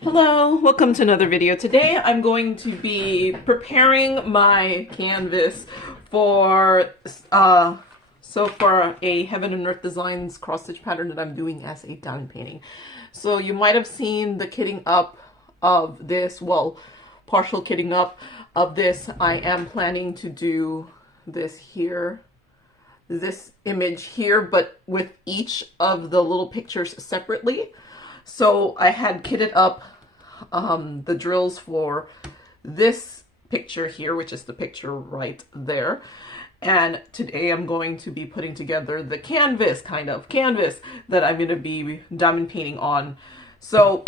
Hello, welcome to another video. Today I'm going to be preparing my canvas for for a Heaven and Earth Designs cross stitch pattern that I'm doing as a diamond painting. So you might have seen the kitting up of this, well, partial kitting up of this. I am planning to do this here, this image here, but with each of the little pictures separately. So I had kitted up the drills for this picture here, which is the picture right there. And today I'm going to be putting together the canvas, kind of canvas, that I'm going to be diamond painting on. So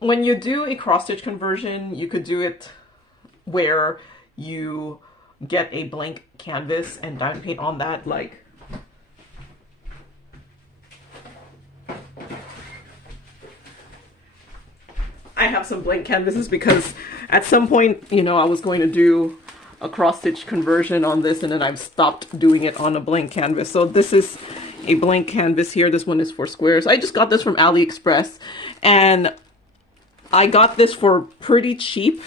when you do a cross stitch conversion, you could do it where you get a blank canvas and diamond paint on that, like I have some blank canvases because at some point, you know, I was going to do a cross stitch conversion on this and then I've stopped doing it on a blank canvas. So this is a blank canvas here. This one is for squares. I just got this from AliExpress and I got this for pretty cheap.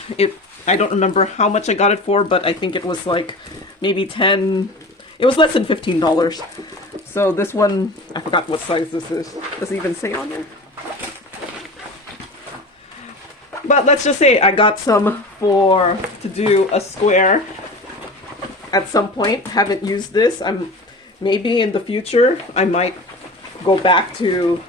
I don't remember how much I got it for, but I think it was like maybe it was less than $15. So this one, I forgot what size this is. Does it even say on there? But let's just say I got some to do a square at some point. Haven't used this. Maybe in the future I might go back to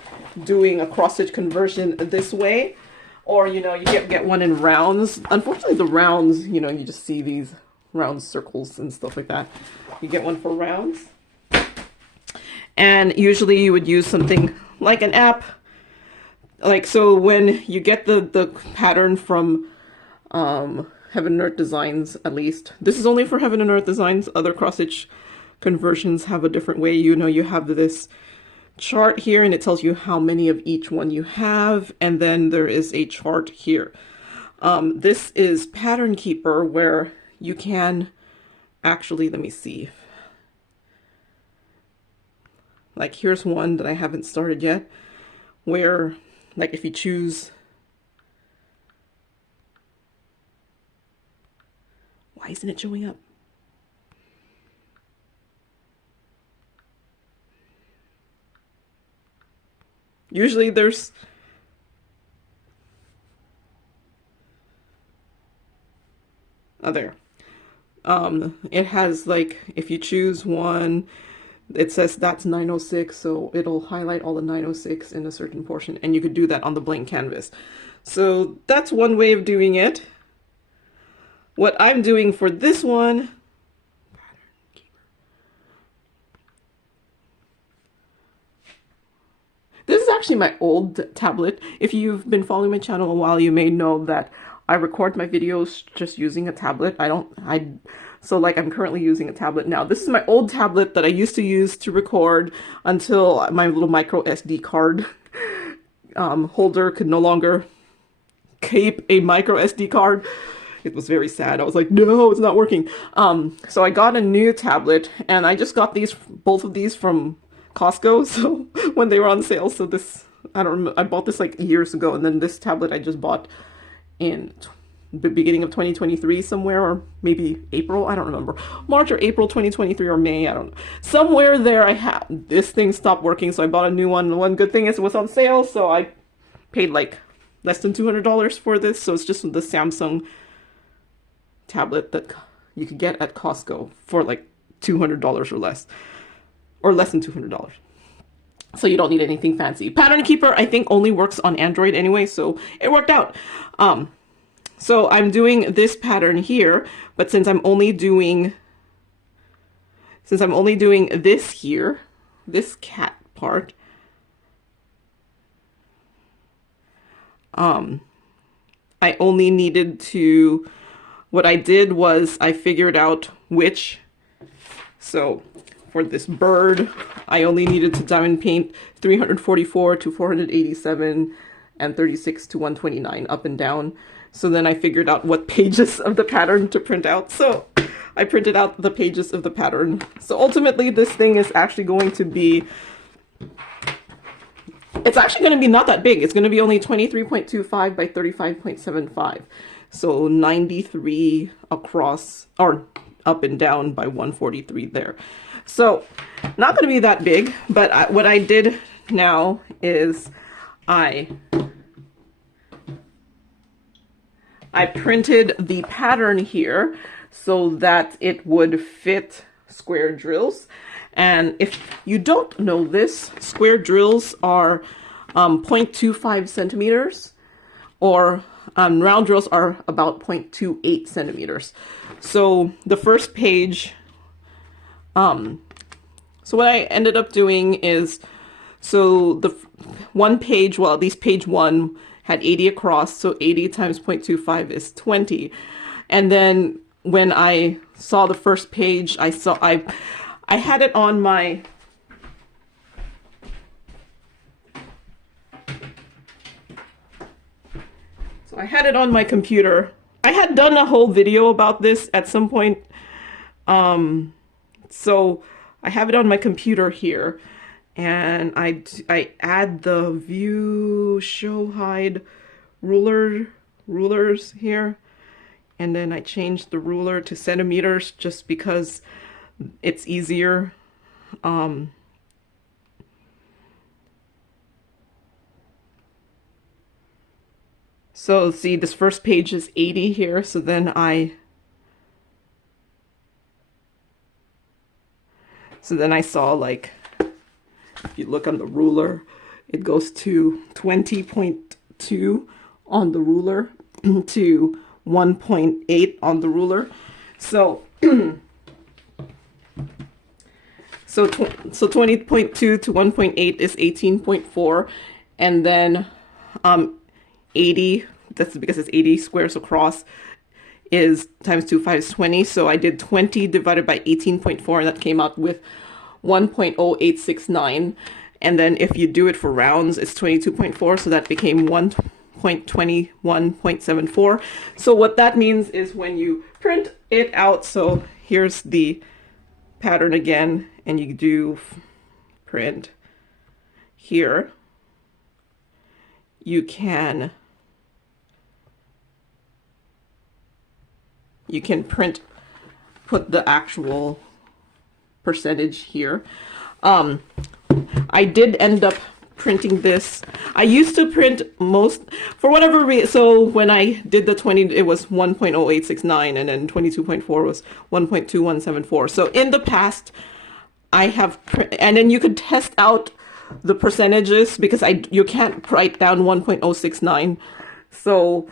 doing a cross stitch conversion this way, or you know, you get one in rounds. Unfortunately, the rounds, you know, you just see these round circles and stuff like that. You get one for rounds, and usually you would use something like an app. Like, so when you get the pattern from Heaven and Earth Designs, at least, this is only for Heaven and Earth Designs. Other cross-stitch conversions have a different way. You know, you have this chart here and it tells you how many of each one you have, and then there is a chart here. This is Pattern Keeper, where you can actually, let me see. Like, here's one that I haven't started yet, where like if you choose, why isn't it showing up? Usually there's, oh there. It has like, if you choose one, it says that's 906, so it'll highlight all the 906 in a certain portion, and you could do that on the blank canvas. So that's one way of doing it. What I'm doing for this one, this is actually my old tablet. If you've been following my channel a while, you may know that I record my videos just using a tablet. So like I'm currently using a tablet now. This is my old tablet that I used to use to record until my little micro SD card holder could no longer keep a micro SD card. It was very sad. I was like, no, it's not working. So I got a new tablet, and I just got both of these from Costco. So when they were on sale. So this, I don't remember, I bought this like years ago, and then this tablet I just bought in the beginning of 2023 somewhere, or maybe April, I don't remember. March or April 2023 or May, I don't know. Somewhere there this thing stopped working, so I bought a new one. One good thing is it was on sale, so I paid like less than $200 for this. So it's just the Samsung tablet that you could get at Costco for like $200 or less than $200. So you don't need anything fancy. Pattern Keeper, I think, only works on Android anyway, so it worked out. So I'm doing this pattern here, but since I'm only doing this here, this cat part, I only needed to, what I did was I figured out which, so for this bird, I only needed to diamond paint 344 to 487 and 36 to 129 up and down. So then I figured out what pages of the pattern to print out. So I printed out the pages of the pattern. So ultimately this thing is actually going to be it's actually going to be not that big. It's going to be only 23.25 by 35.75. So 93 across, or up and down by 143 there. So not going to be that big, but what I did now is I printed the pattern here so that it would fit square drills. And if you don't know this, square drills are 0.25 centimeters, or round drills are about 0.28 centimeters. So the first page, so what I ended up doing is, so the one page, well, at least page 1 had 80 across, so 80 times 0.25 is 20. And then when I saw the first page, I had it on my, so I had it on my computer. I had done a whole video about this at some point. So I have it on my computer here, and I add the view show hide rulers here, and then I change the ruler to centimeters just because it's easier. So see, this first page is 80 here, so then I saw, like, if you look on the ruler, it goes to 20.2 on the ruler to 1.8 on the ruler. So so 20.2 to 1.8 is 18.4, and then 80, that's because it's 80 squares across, is times 2.5 is 20. So I did 20 divided by 18.4, and that came out with 1.0869. And then if you do it for rounds, it's 22.4, so that became 1.21.74. So what that means is when you print it out, so here's the pattern again, and you do print here, you can put the actual percentage here. I did end up printing this. I used to print most, for whatever reason, so when I did the 20, it was 1.0869, and then 22.4 was 1.2174. So in the past, I have, and then you could test out the percentages, because you can't write down 1.069. So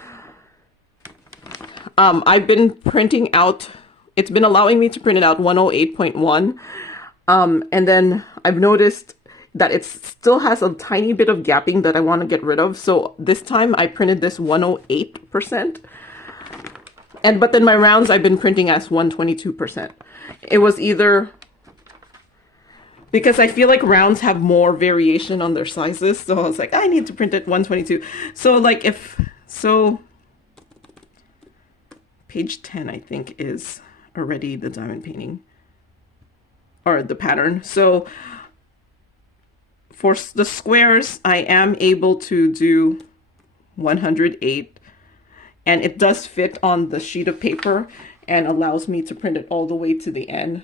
I've been printing out, it's been allowing me to print it out 108.1. And then I've noticed that it still has a tiny bit of gapping that I want to get rid of. So this time I printed this 108%. But then my rounds I've been printing as 122%. It was either, because I feel like rounds have more variation on their sizes. So I was like, I need to print it 122. So like page 10, I think, is already the diamond painting, or the pattern. So for the squares, I am able to do 108, and it does fit on the sheet of paper and allows me to print it all the way to the end.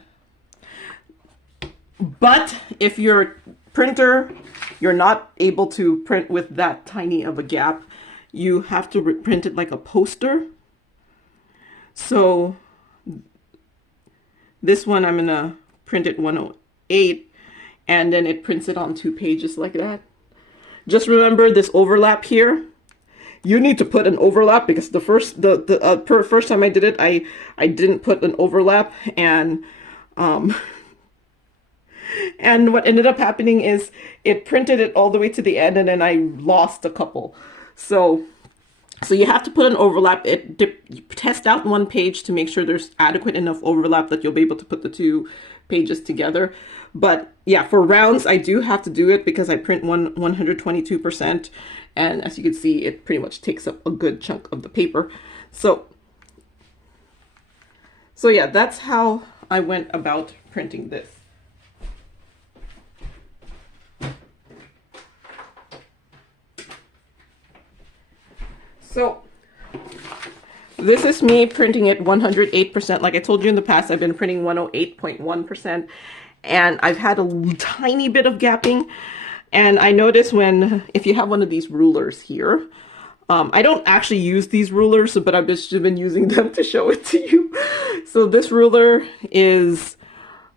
But if your printer, you're not able to print with that tiny of a gap, you have to print it like a poster. So this one, I'm gonna print it 108, and then it prints it on 2 pages like that. Just remember this overlap here. You need to put an overlap, because the first time I did it, I didn't put an overlap, and what ended up happening is it printed it all the way to the end, and then I lost a couple. So you have to put an overlap. Test out one page to make sure there's adequate enough overlap that you'll be able to put the 2 pages together. But yeah, for rounds, I do have to do it because I print 122%. And as you can see, it pretty much takes up a good chunk of the paper. So yeah, that's how I went about printing this. So this is me printing at 108%. Like I told you in the past, I've been printing 108.1%, and I've had a tiny bit of gapping. And I notice if you have one of these rulers here, I don't actually use these rulers, but I've just been using them to show it to you. So this ruler is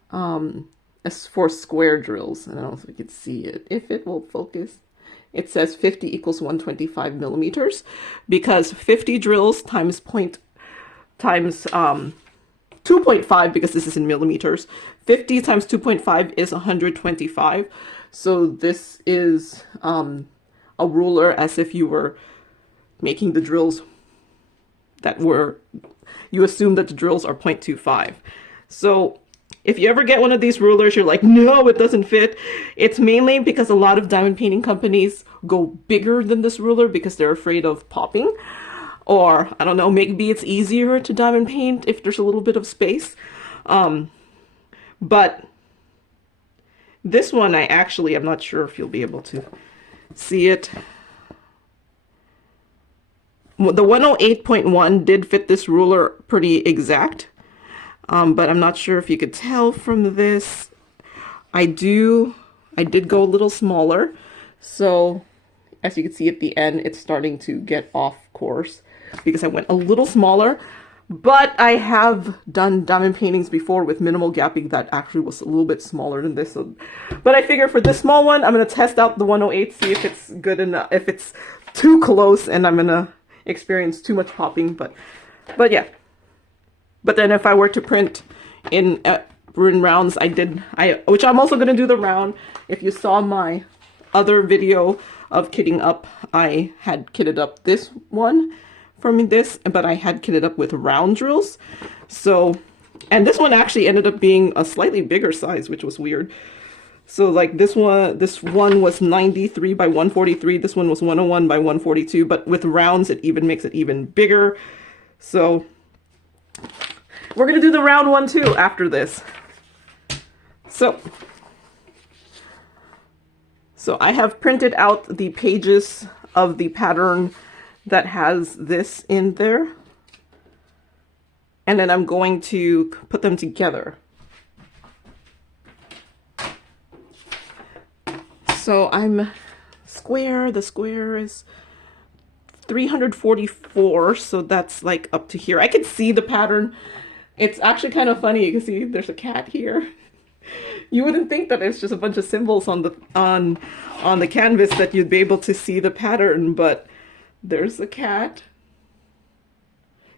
for square drills. I don't know if you can see it, if it will focus. It says 50 equals 125 millimeters, because 50 drills times 2.5, because this is in millimeters. 50 times 2.5 is 125. So this is a ruler as if you were making the drills you assume that the drills are 0.25. So if you ever get one of these rulers, you're like, no, it doesn't fit. It's mainly because a lot of diamond painting companies go bigger than this ruler because they're afraid of popping. Or, I don't know, maybe it's easier to diamond paint if there's a little bit of space. But this one, I'm not sure if you'll be able to see it. The 108.1 did fit this ruler pretty exact. But I'm not sure if you could tell from this. I did go a little smaller. So as you can see at the end, it's starting to get off course because I went a little smaller. But I have done diamond paintings before with minimal gapping that actually was a little bit smaller than this. But I figure for this small one, I'm going to test out the 108, see if it's good enough, if it's too close and I'm going to experience too much popping. But yeah. But then if I were to print in rounds, which I'm also going to do the round. If you saw my other video of kitting up, I had kitted up this one from this, but I had kitted up with round drills. So, and this one actually ended up being a slightly bigger size, which was weird. So like this one was 93 by 143. This one was 101 by 142, but with rounds, it even makes it even bigger. So we're going to do the round one too after this. So I have printed out the pages of the pattern that has this in there. And then I'm going to put them together. So I'm square. The square is 344. So that's like up to here. I can see the pattern. It's actually kind of funny. You can see there's a cat here. You wouldn't think that it's just a bunch of symbols on the canvas that you'd be able to see the pattern, but there's a cat.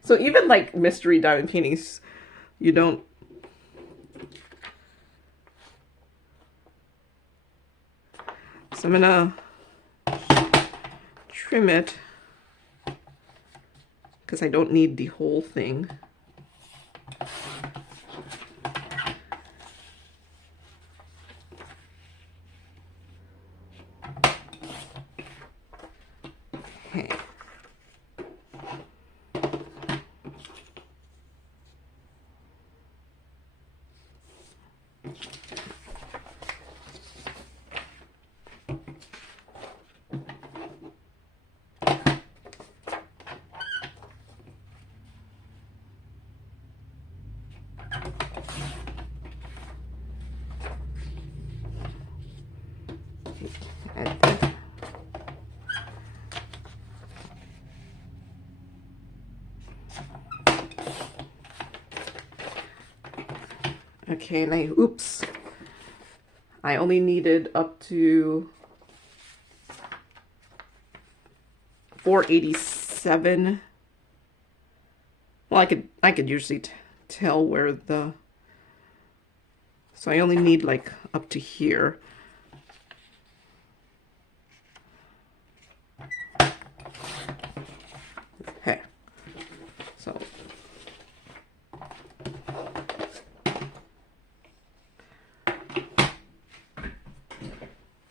So even like mystery diamond paintings, you don't. So I'm gonna trim it because I don't need the whole thing. Okay. Okay, and I only needed up to 487. Well, I could usually tell where so I only need like up to here. Okay, so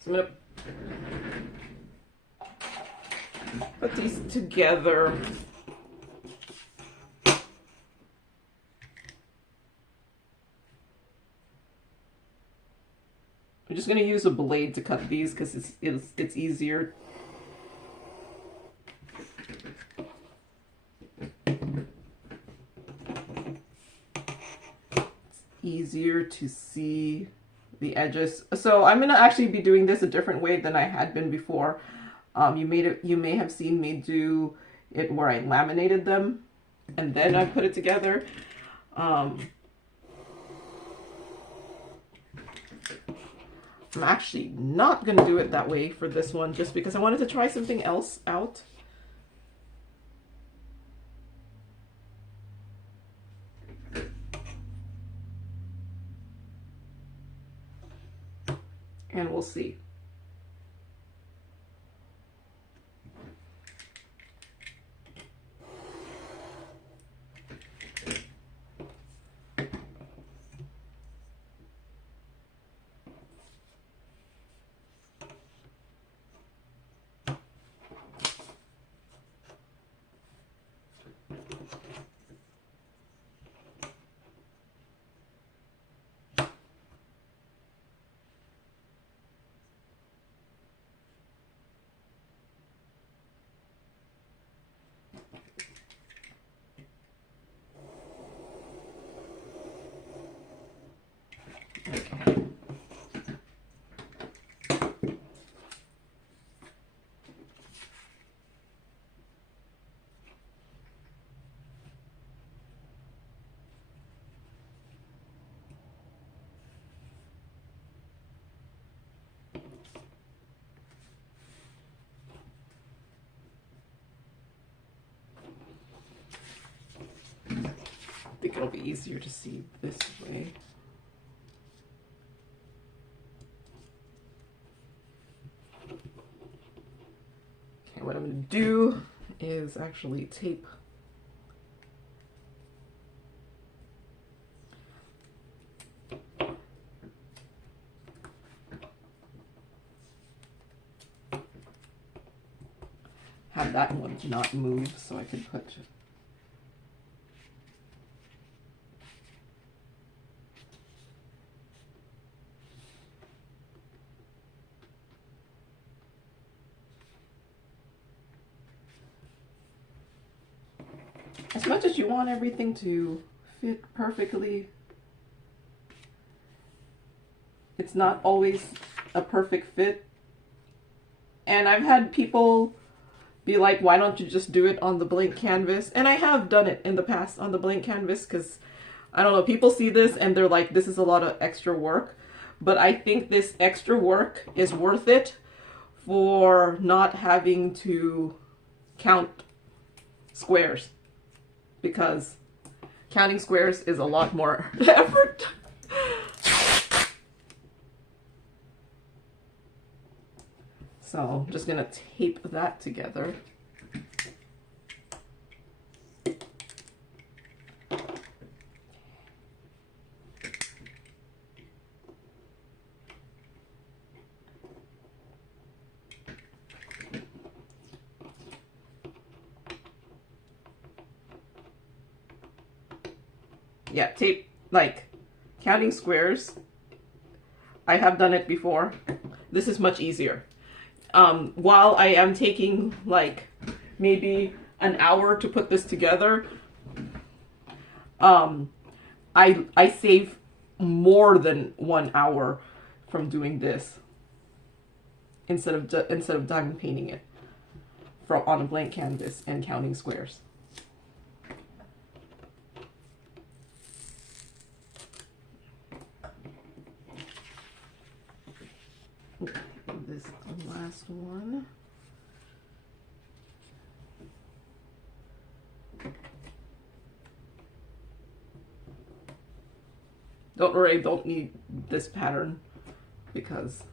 I'm gonna put these together. I'm just gonna use a blade to cut these because it's easier. easier to see the edges. So I'm gonna actually be doing this a different way than I had been before. You may have seen me do it where I laminated them and then I put it together. I'm actually not gonna do it that way for this one just because I wanted to try something else out. And we'll see. I think it'll be easier to see this way. Okay, what I'm going to do is actually tape have that one not move so I can put as much as you want everything to fit perfectly. It's not always a perfect fit. And I've had people be like, why don't you just do it on the blank canvas? And I have done it in the past on the blank canvas because, I don't know, people see this and they're like, this is a lot of extra work. But I think this extra work is worth it for not having to count squares. Because counting squares is a lot more effort. So I'm just gonna tape that together. Yeah, tape, like, counting squares, I have done it before. This is much easier. While I am taking, like, maybe an hour to put this together, I save more than 1 hour from doing this instead of diamond painting it on a blank canvas and counting squares. This last one. Don't worry, I don't need this pattern because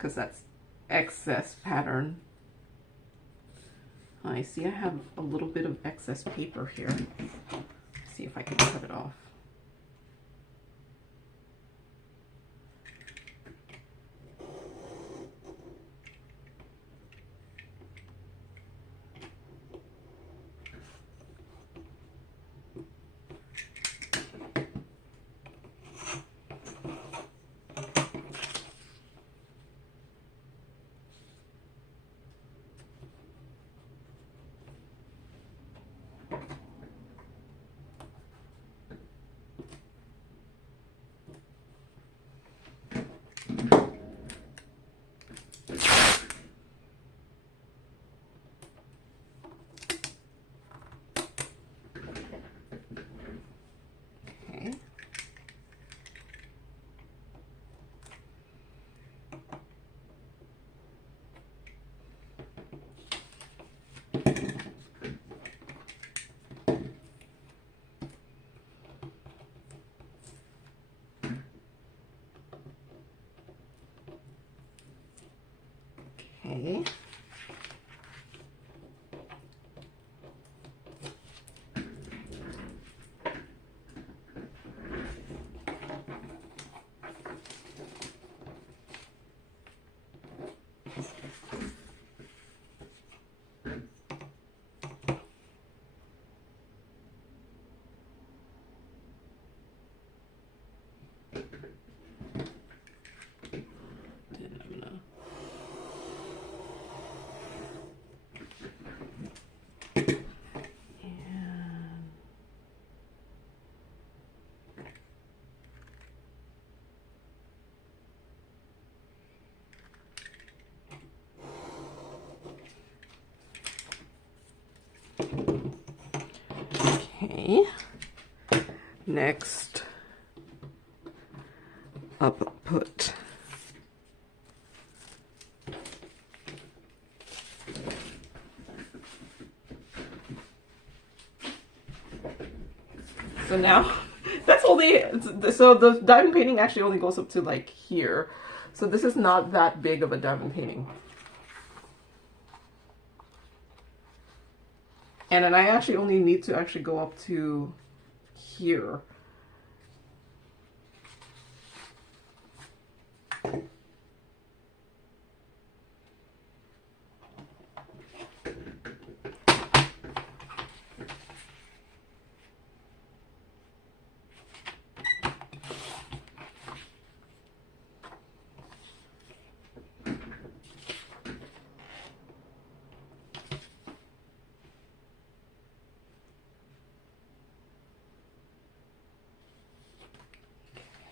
that's excess pattern. I see I have a little bit of excess paper here. Let's see if I can cut it off. Okay. Okay, next output. So now, that's only, so the diamond painting actually only goes up to like here. So this is not that big of a diamond painting. And then I actually only need to actually go up to here.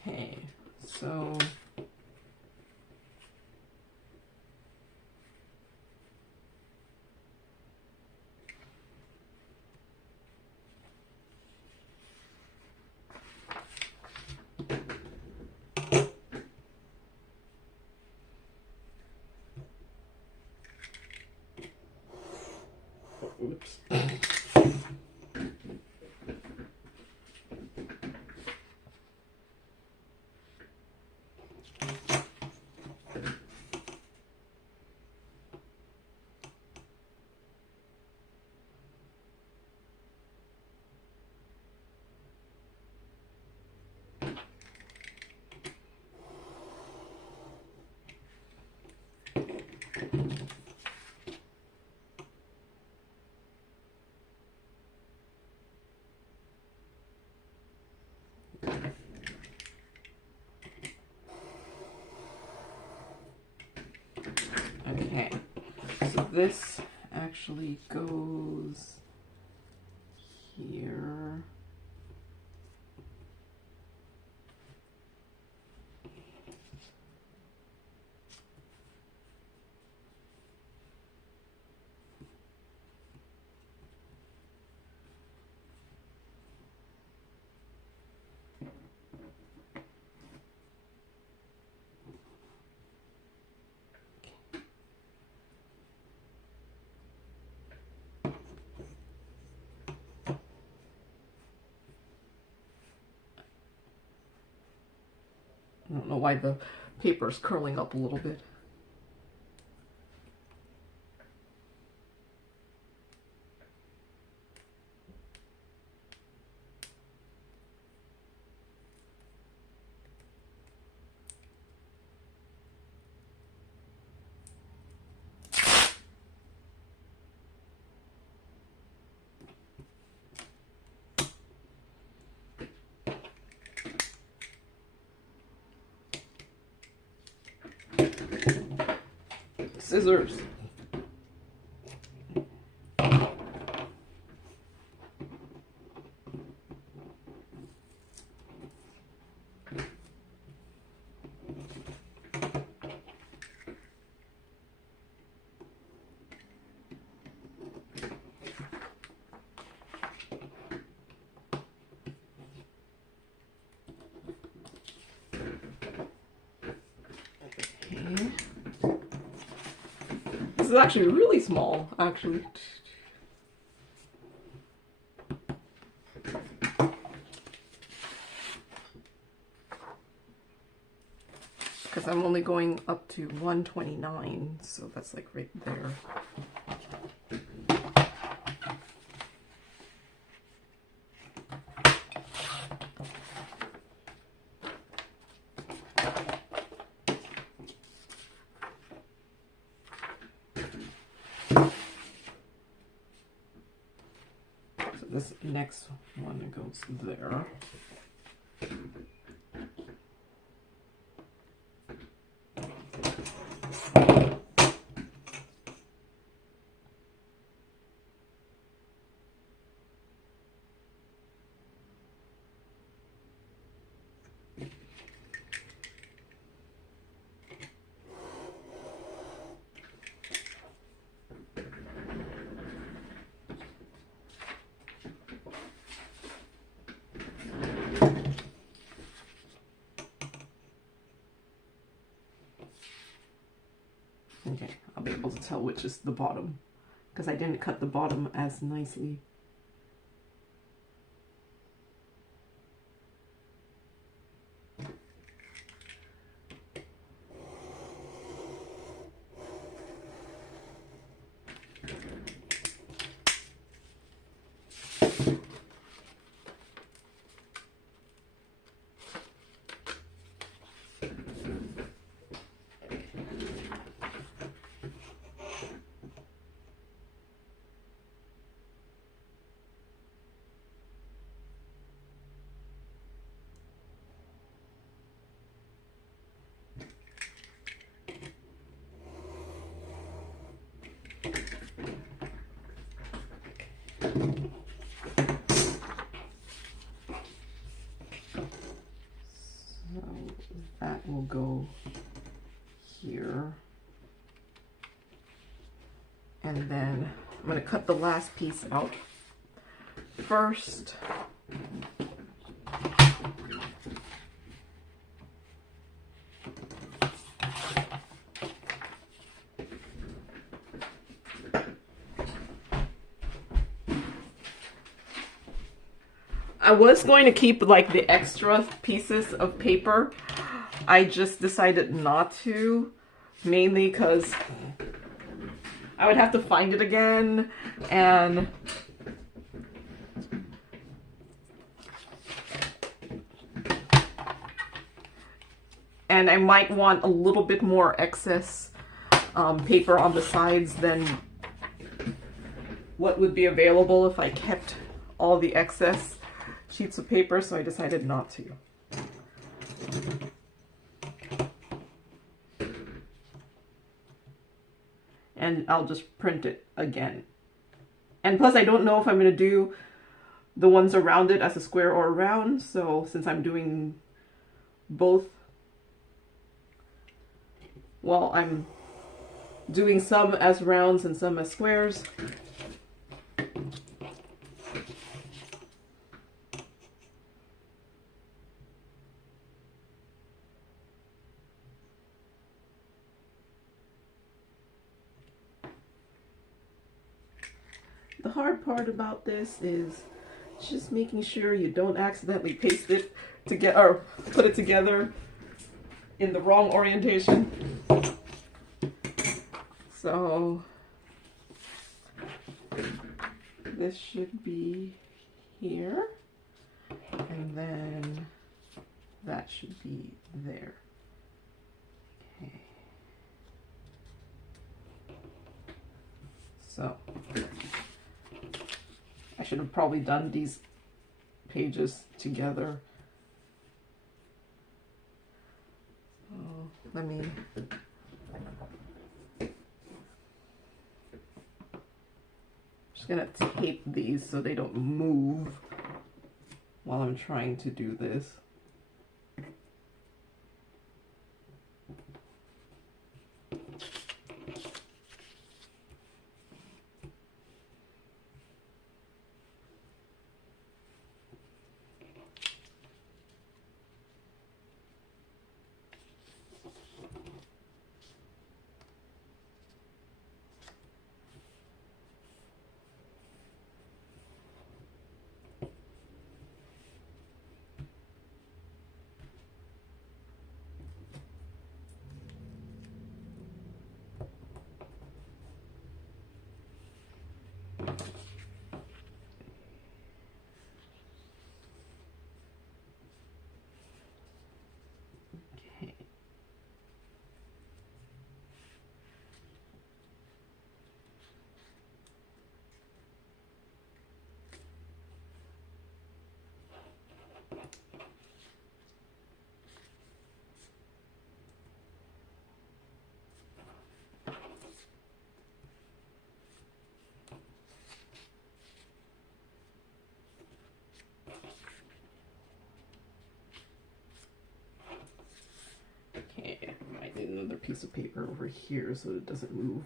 Okay, so oops. Okay, so this actually goes here. I don't know why the paper is curling up a little bit. Scissors. Okay. This is actually really small, actually. because I'm only going up to 129, so that's like right there. So this next one goes there. Okay, I'll be able to tell which is the bottom because I didn't cut the bottom as nicely. So that will go here. And then I'm going to cut the last piece out first. I was going to keep like the extra pieces of paper. I just decided not to, mainly because I would have to find it again, and I might want a little bit more excess paper on the sides than what would be available if I kept all the excess sheets of paper, so I decided not to. And I'll just print it again. And plus I don't know if I'm going to do the ones around it as a square or a round, so since I'm doing both, well, I'm doing some as rounds and some as squares. The hard part about this is just making sure you don't accidentally paste it to get or put it together in the wrong orientation. So this should be here, and then that should be there. Okay. So I should have probably done these pages together. So let me just gonna tape these so they don't move while I'm trying to do this. another piece of paper over here so it doesn't move.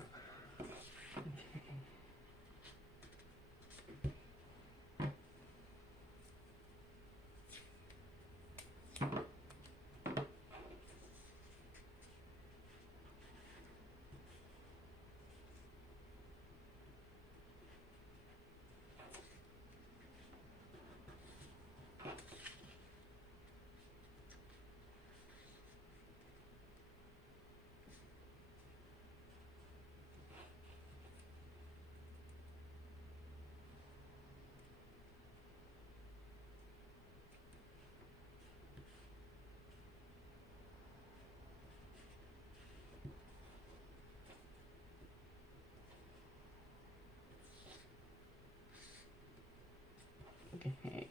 Okay,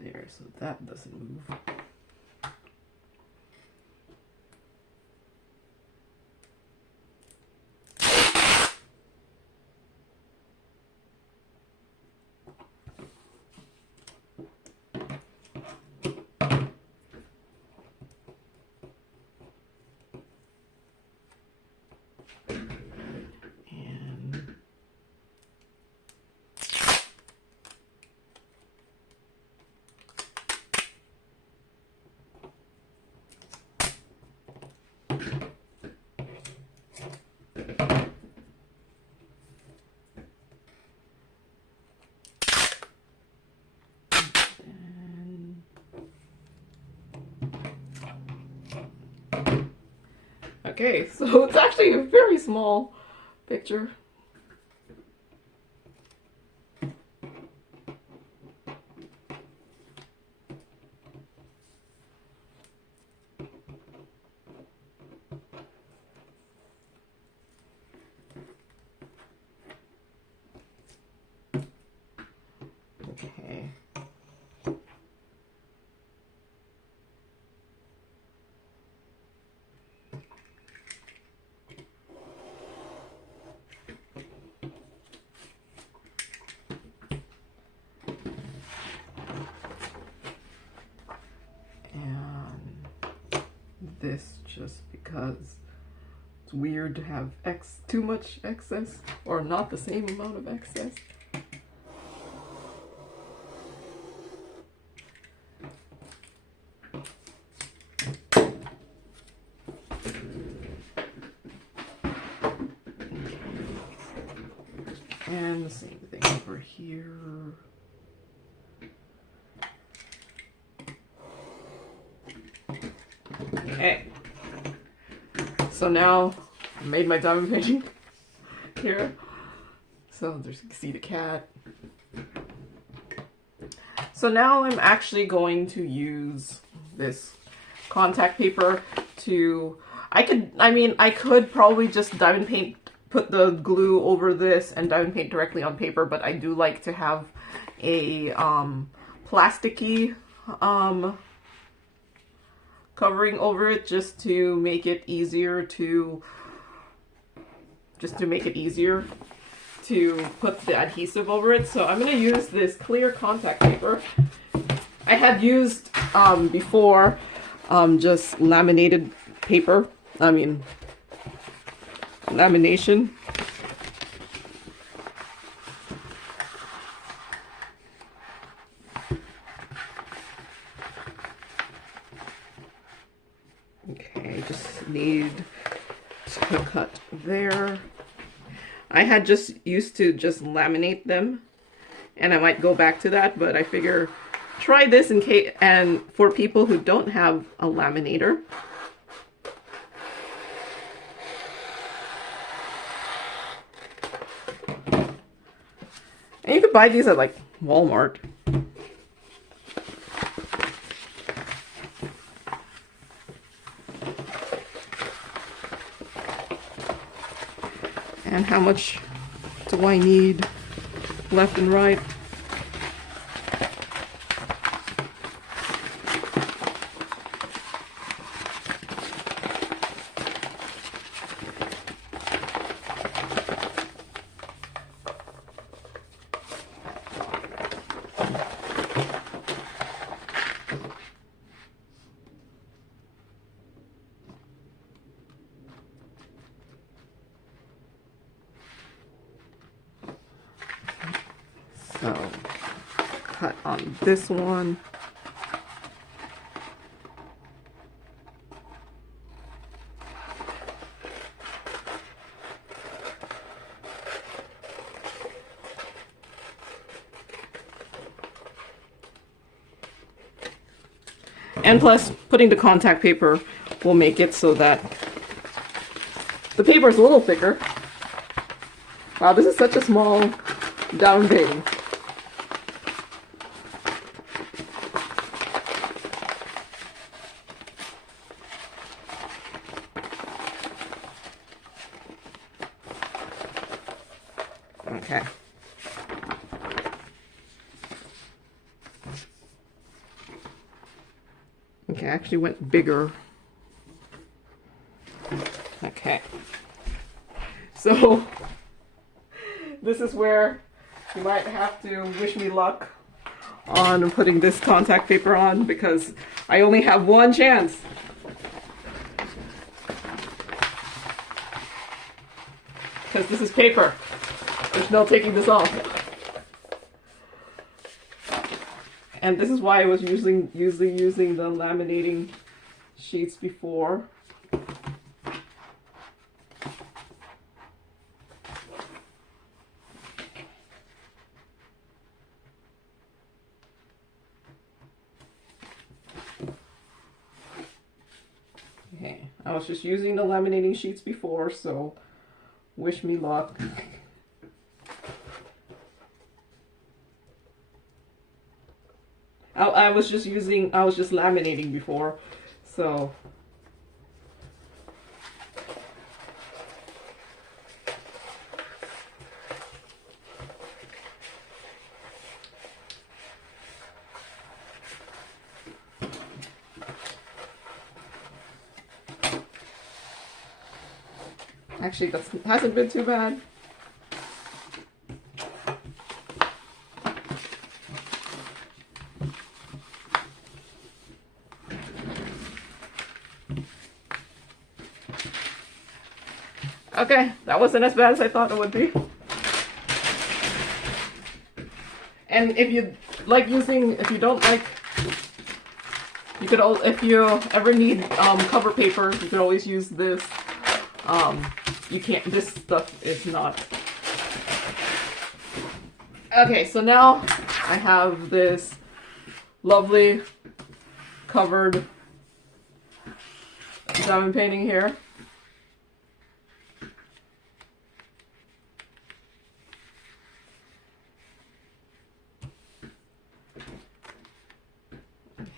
there, so that doesn't move. Okay, so it's actually a very small picture. Okay. This just because it's weird to have too much excess or not the same amount of excess. And the same thing over here. Okay, so now I made my diamond painting here. So there's, you can see the cat. So now I'm actually going to use this contact paper to, I could probably just diamond paint, put the glue over this and diamond paint directly on paper, but I do like to have a plasticky covering over it just to make it easier to put the adhesive over it. So I'm going to use this clear contact paper. I had used before just laminated paper, lamination. Okay, just need to cut there. I had just used to just laminate them, and I might go back to that, but I figure try this in case, and for people who don't have a laminator. And you can buy these at like Walmart. And how much do I need left and right? on this one. And plus, putting the contact paper will make it so that the paper is a little thicker. Wow, this is such a small down painting. Okay. Okay, I actually went bigger. Okay. So, this is where you might have to wish me luck on putting this contact paper on, because I only have one chance. Because this is paper. There's no taking this off. And this is why I was usually using the laminating sheets before. Okay, I was just using the laminating sheets before, so wish me luck. I was just laminating before, so. Actually, that hasn't been too bad. Okay, that wasn't as bad as I thought it would be. And if you like using, if you don't like, you could, if you ever need cover paper, you could always use this. You can't, this stuff is not. Okay, so now I have this lovely covered diamond painting here.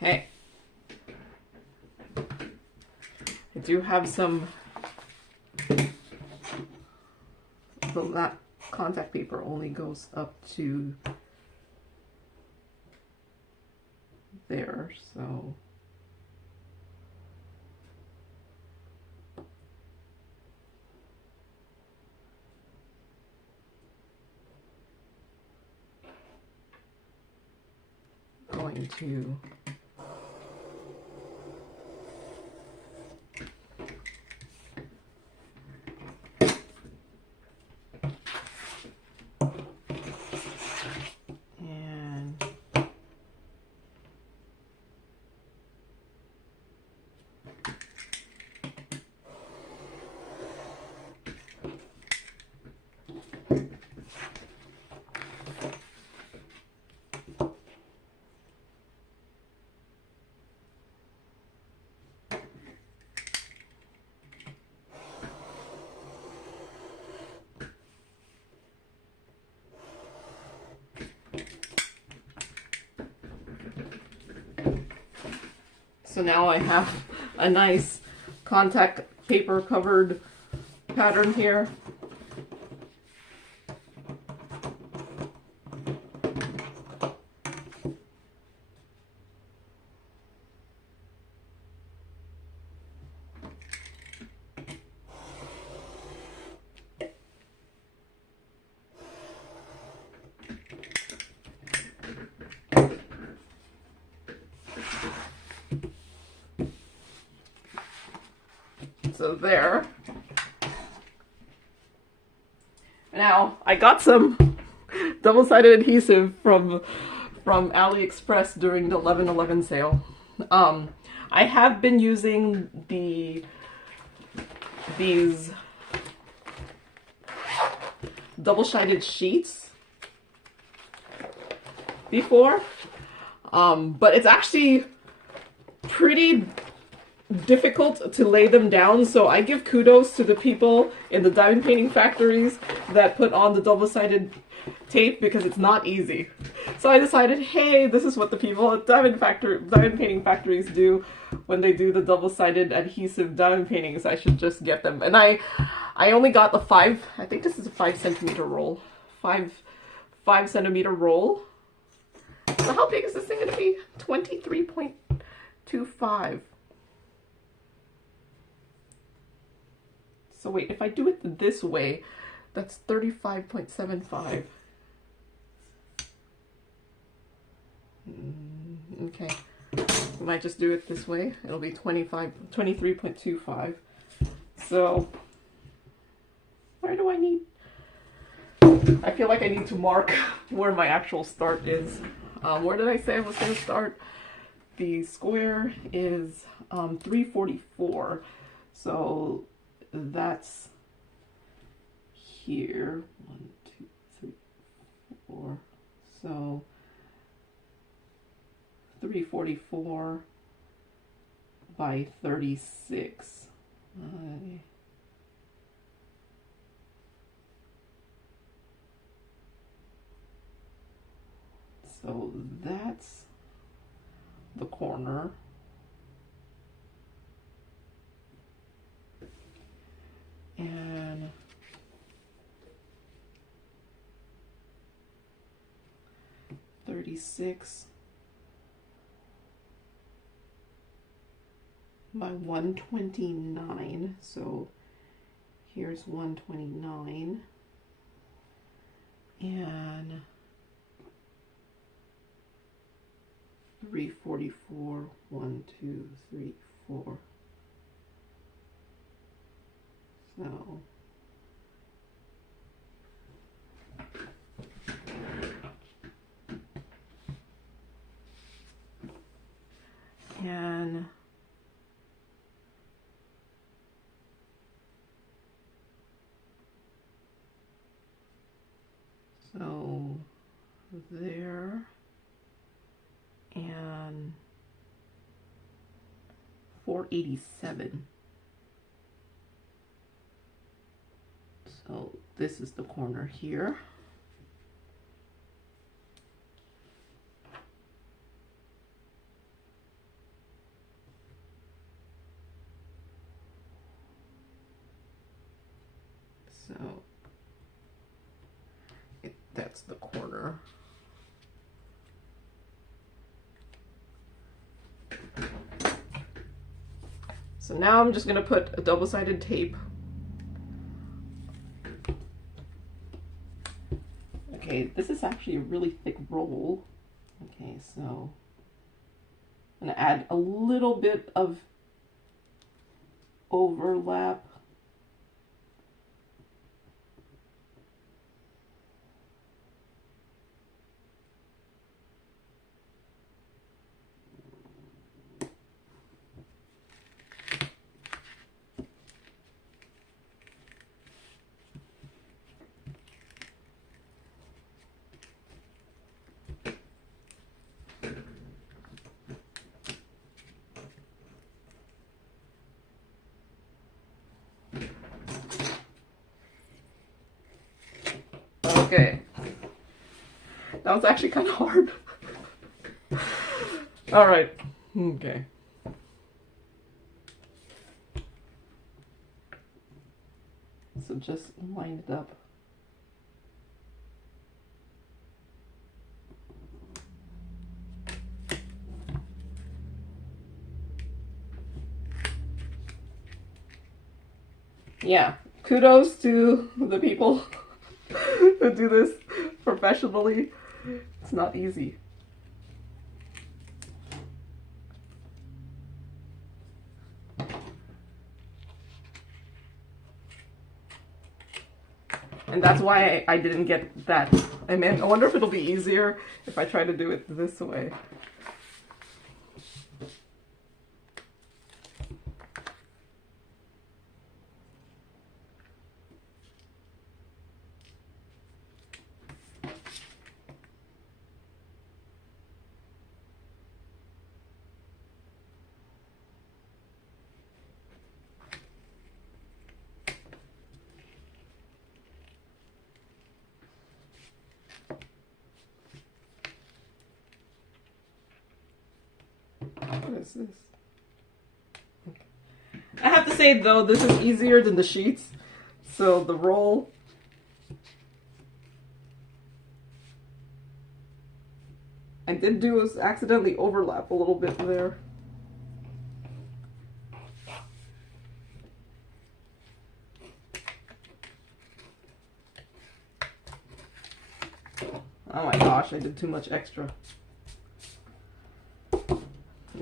Okay. I do have some, so that contact paper only goes up to there, so. Going to So now I have a nice contact paper covered pattern here. So there. Now, I got some double-sided adhesive from from AliExpress during the 11/11 sale. I have been using these double-sided sheets before, but it's actually pretty difficult to lay them down, so I give kudos to the people in the diamond painting factories that put on the double-sided tape, because it's not easy. So I decided, hey, this is what the people at diamond painting factories do when they do the double-sided adhesive diamond paintings. I should just get them. And I only got the I think this is a 5 centimeter roll. 5 centimeter roll. So how big is this thing gonna be? 23.25. So wait, if I do it this way, that's 35.75. Okay, I might just do it this way. It'll be 23.25. So, where do I need? I feel like I need to mark where my actual start is. Where did I say I was going to start? The square is 344. So that's here. 1, 2, 3, 4. So 344 by 36. So that's the corner. And .36 by 129. So here's 129. And 344, 1, 2, 3, 4. So and so there, and 487. So this is the corner here. So that's the corner. So now I'm just going to put a double-sided tape. Okay, this is actually a really thick roll. Okay, so I'm going to add a little bit of overlap. Okay, that was actually kind of hard. All right, okay. So just line it up. Yeah, kudos to the people who do this professionally. It's not easy. And that's why I didn't get that. I mean, I wonder if it'll be easier if I try to do it this way. What is this? Okay. I have to say though, this is easier than the sheets. So the roll, I did do is accidentally overlap a little bit there. Oh my gosh, I did too much extra.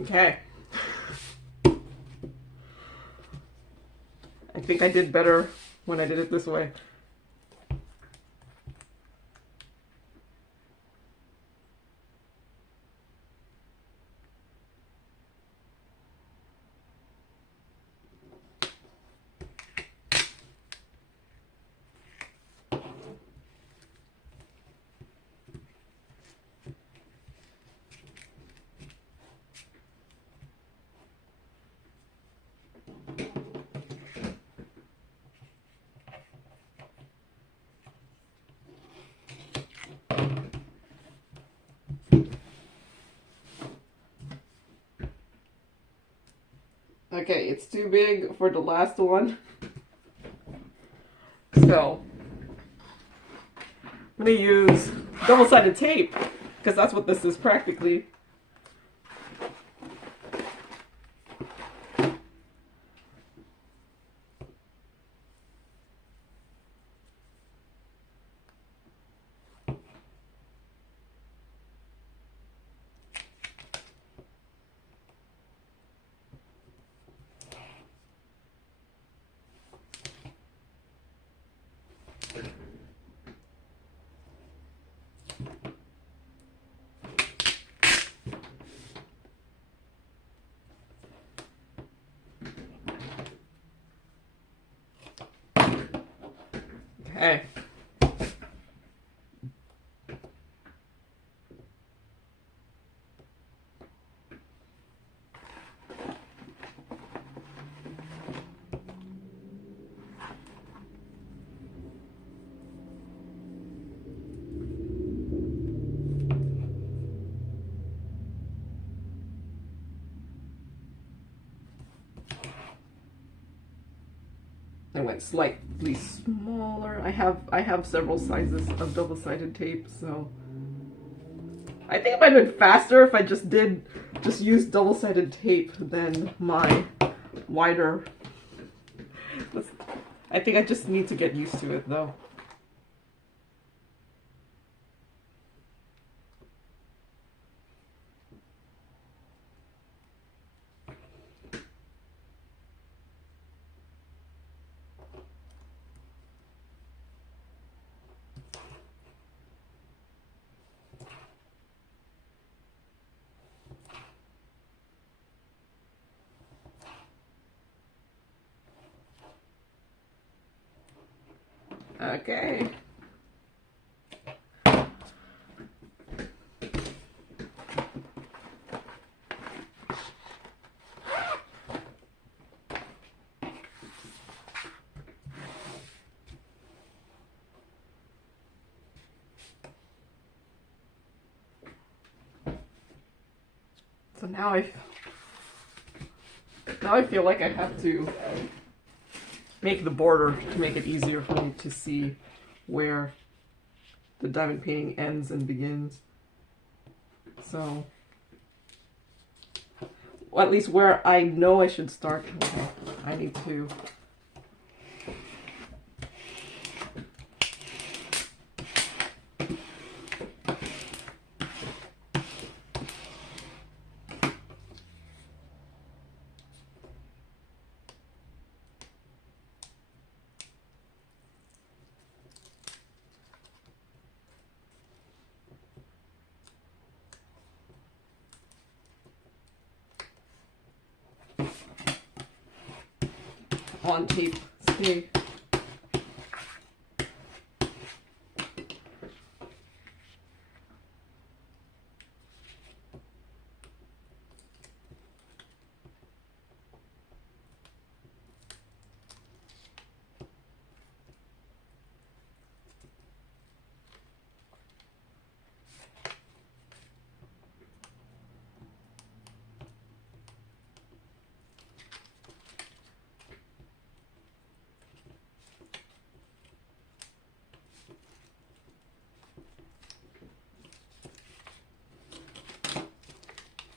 Okay. I think I did better when I did it this way. Okay, it's too big for the last one. So, I'm going to use double-sided tape, because that's what this is practically. Okay. I went slightly smaller. I have several sizes of double-sided tape, so I think it might have been faster if I just use double-sided tape than my wider. I think I just need to get used to it though. Okay. So now I feel like I have to make the border to make it easier for me to see where the diamond painting ends and begins. So, well, at least where I know I should start, okay, I need to on tape stay.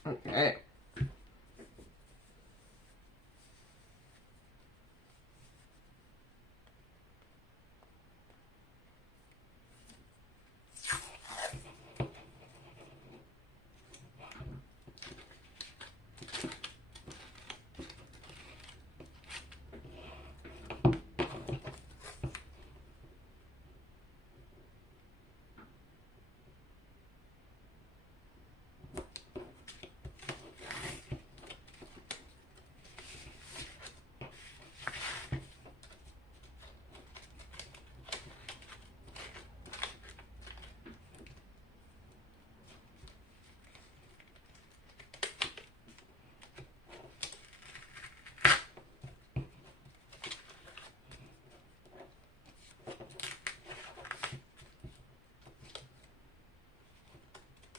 Okay.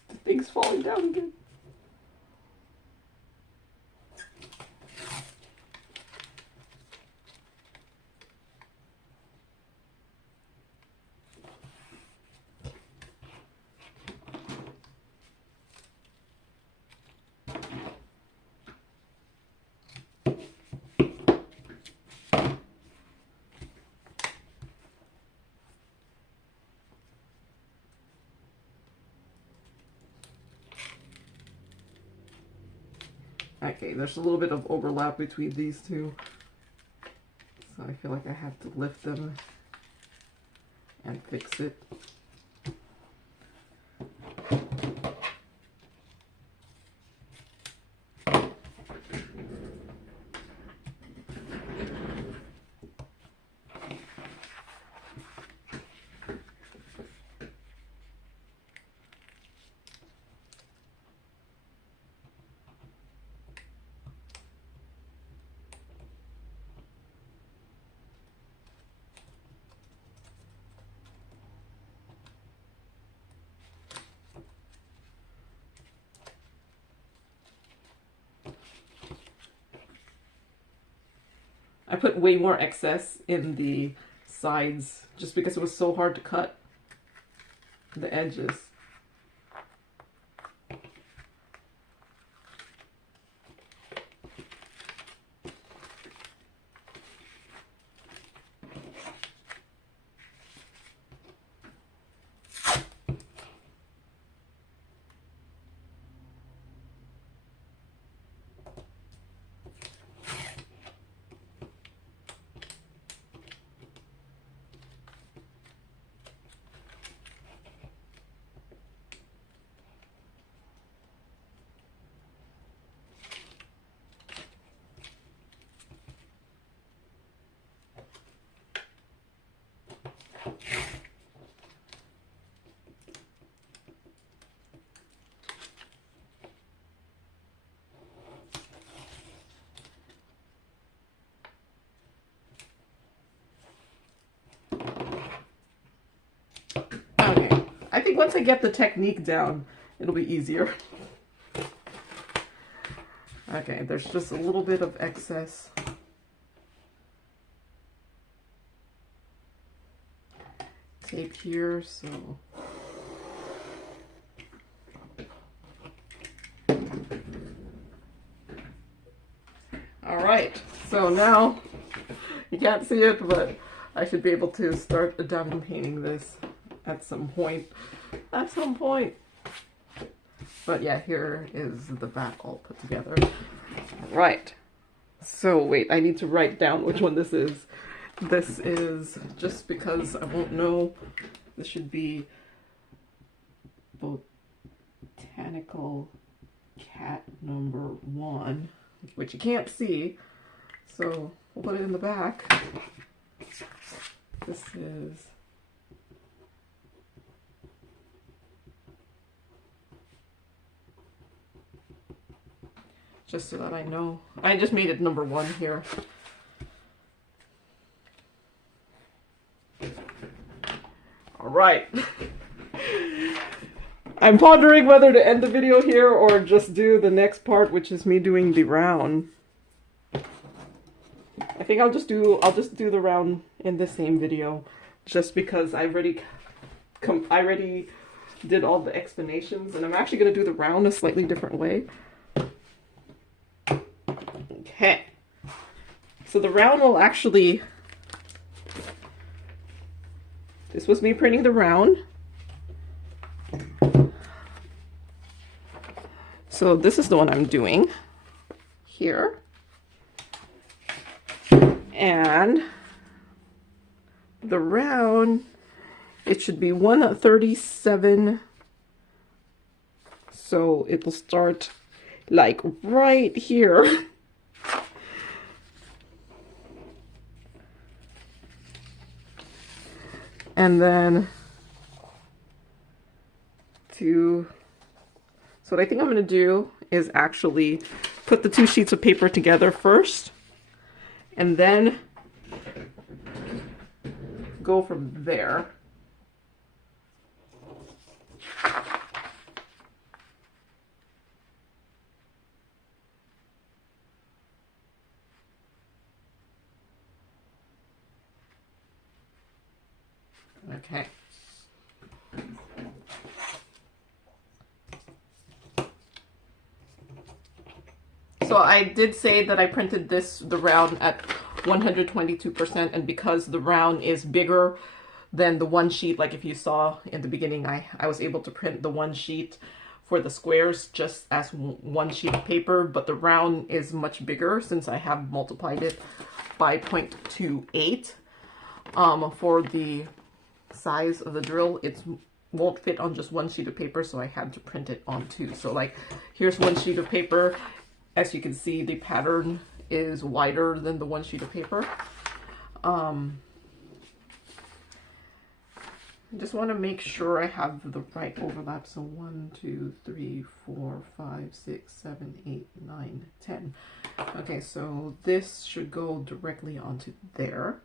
The thing's falling down again. Okay, there's a little bit of overlap between these two, so I feel like I have to lift them and fix it. I put way more excess in the sides just because it was so hard to cut the edges. Okay, I think once I get the technique down, it'll be easier. Okay, there's just a little bit of excess. Tape here, so all right, so now you can't see it, but I should be able to start diamond painting this at some point. But yeah, here is the back all put together. All right, so wait, I need to write down which one this is. This is, just because I won't know, this should be Botanical Cat number 1, which you can't see, So we'll put it in the back. This is just so that I know. I just made it number 1 here. All right. I'm pondering whether to end the video here or just do the next part, which is me doing the round. I think I'll just do the round in the same video, just because I already did all the explanations, and I'm actually going to do the round a slightly different way. Okay. So the round will actually, this was me printing the round. So this is the one I'm doing here. And the round, it should be 137. So it will start like right here. And then so what I think I'm going to do is actually put the 2 sheets of paper together first, and then go from there. Okay. So I did say that I printed the round at 122%, and because the round is bigger than the 1 sheet, like if you saw in the beginning, I was able to print the 1 sheet for the squares just as 1 sheet of paper, but the round is much bigger since I have multiplied it by 0.28 for the size of the drill. It won't fit on just 1 sheet of paper, so I had to print it on 2. So like, here's 1 sheet of paper. As you can see, the pattern is wider than the 1 sheet of paper. I just want to make sure I have the right overlap. So 1, 2, 3, 4, 5, 6, 7, 8, 9, 10. Okay, so this should go directly onto there.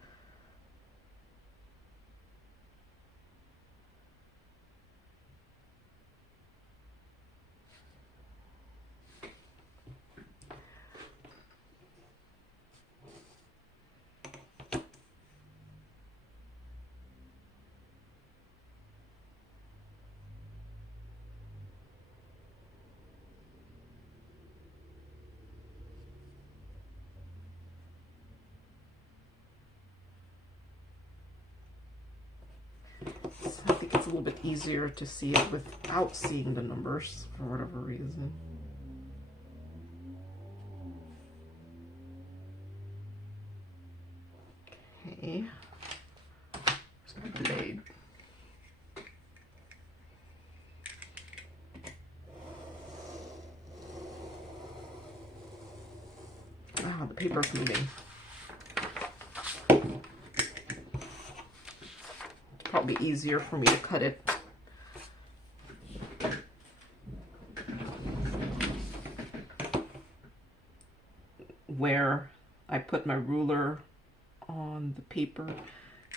I think it's a little bit easier to see it without seeing the numbers for whatever reason. Okay, here's my blade. Ah, the paper's moving. Probably easier for me to cut it. Where I put my ruler on the paper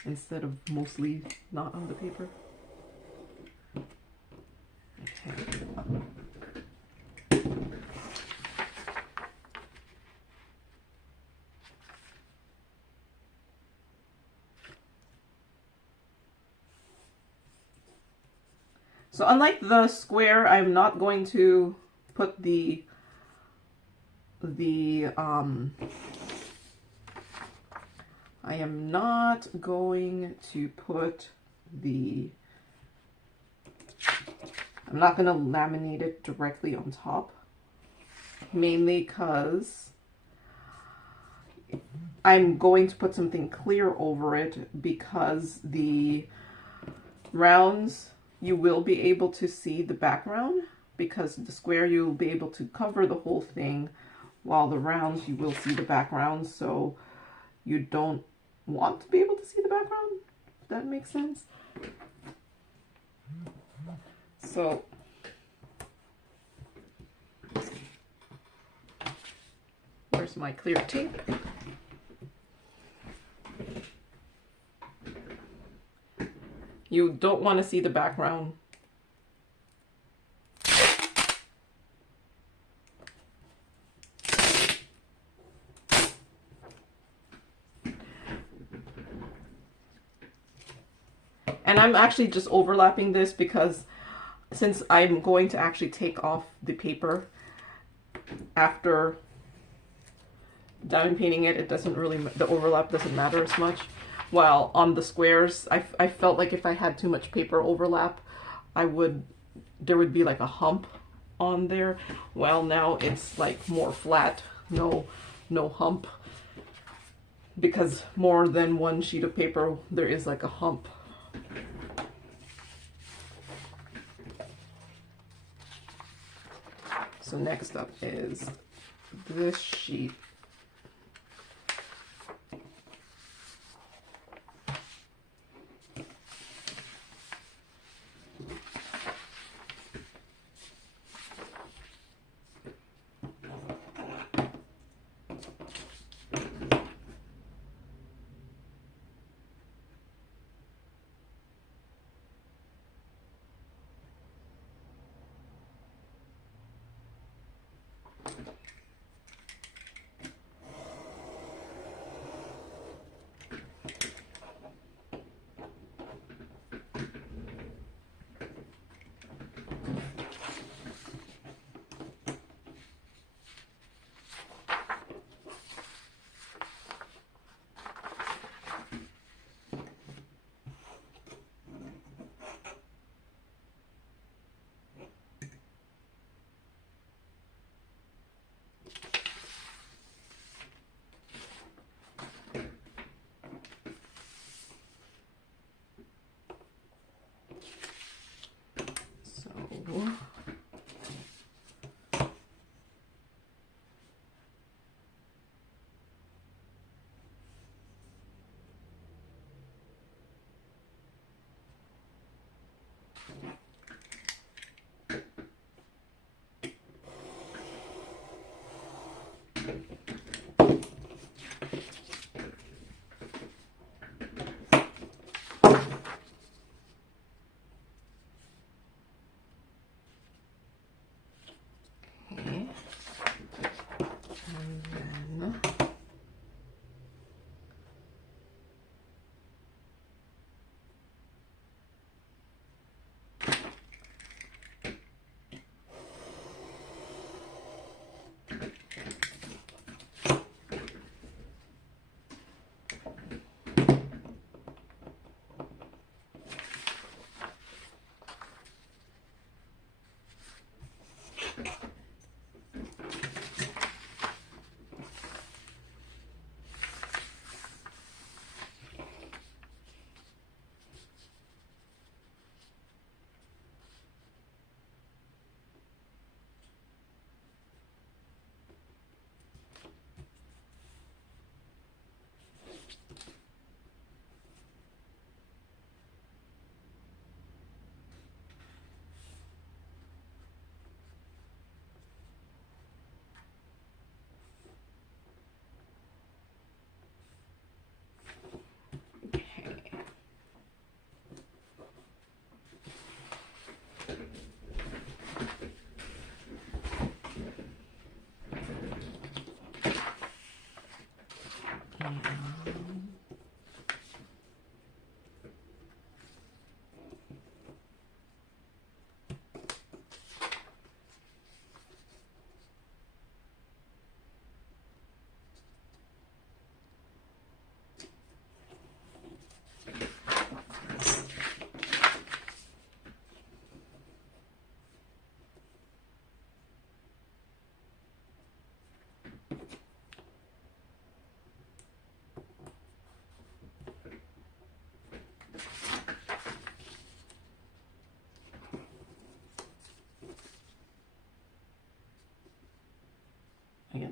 instead of mostly not on the paper. Okay. So unlike the square, I'm not going to put I am not going to put I'm not going to laminate it directly on top, mainly because I'm going to put something clear over it, because the rounds, you will be able to see the background, because the square you'll be able to cover the whole thing while the rounds you will see the background, so you don't want to be able to see the background, if that makes sense. So where's my clear tape? You don't want to see the background. And I'm actually just overlapping this because since I'm going to actually take off the paper after diamond painting it, it doesn't really, the overlap doesn't matter as much. While on the squares, I felt like if I had too much paper overlap, there would be like a hump on there. Well, now it's like more flat, no hump. Because more than one sheet of paper, there is like a hump. So next up is this sheet.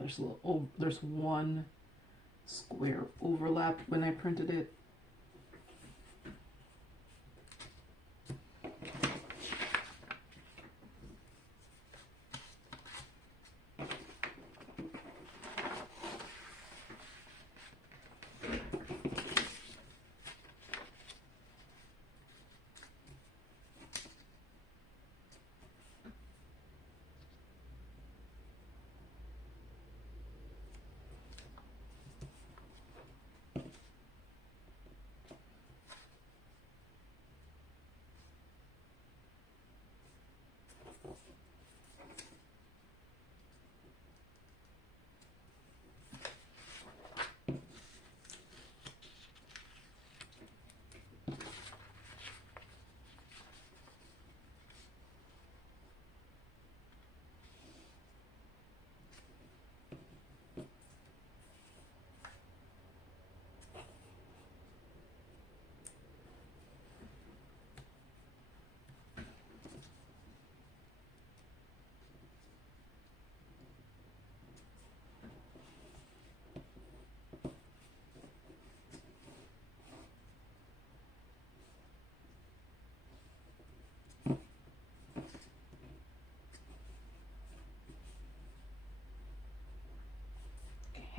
there's a little, there's one square overlap when I printed it.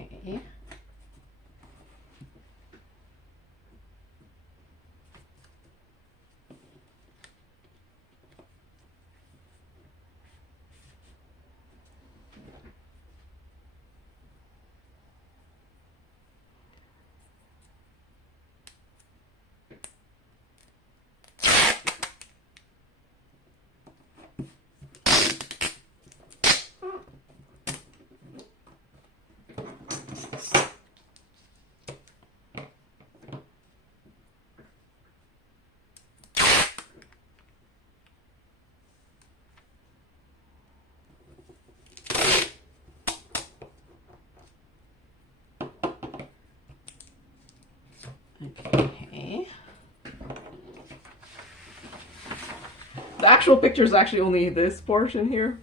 Okay. Okay. The actual picture is actually only this portion here.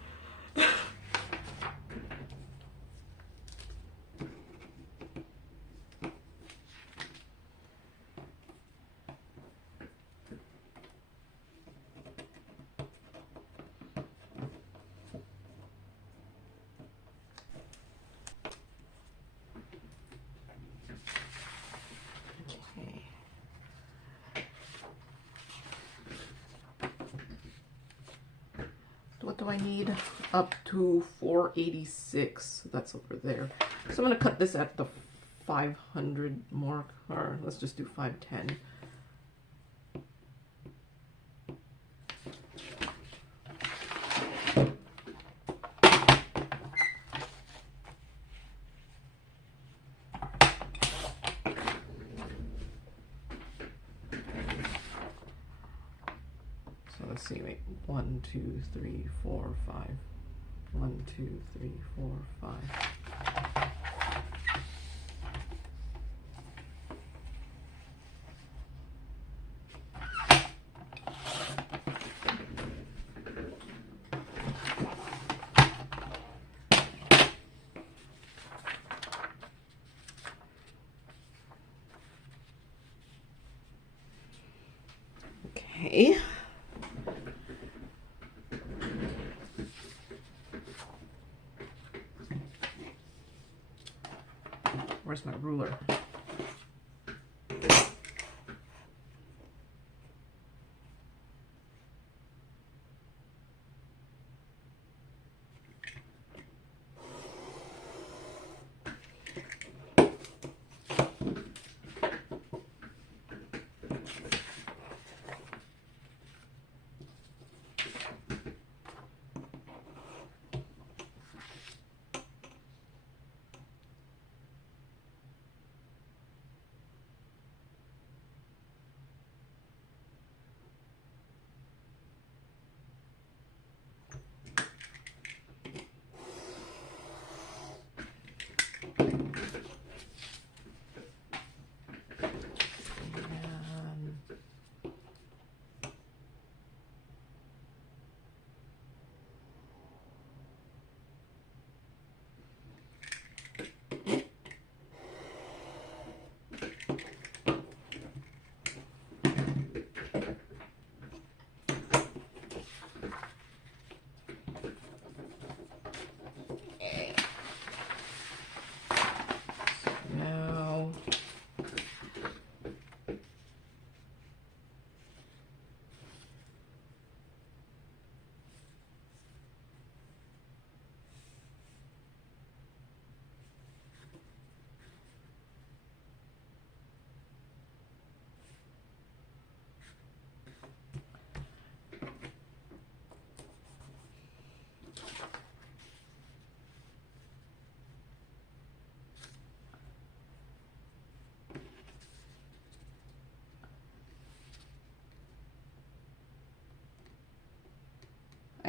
What do I need? Up to 486. That's over there. So I'm going to cut this at the 500 mark, or let's just do 510. Let's see, wait, 1, 2, 3, 4, 5. 1, 2, 3, 4, 5. Okay. Where's my ruler?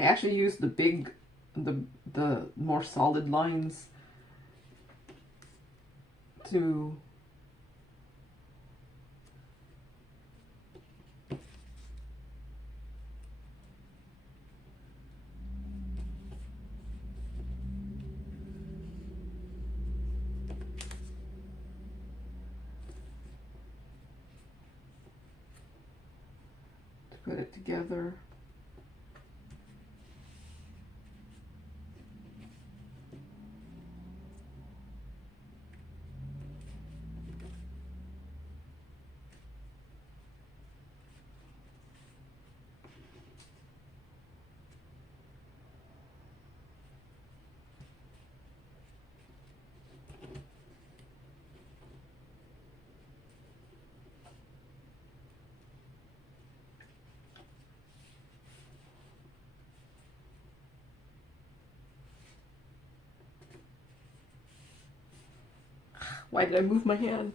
I actually use the more solid lines to put it together. Why did I move my hand?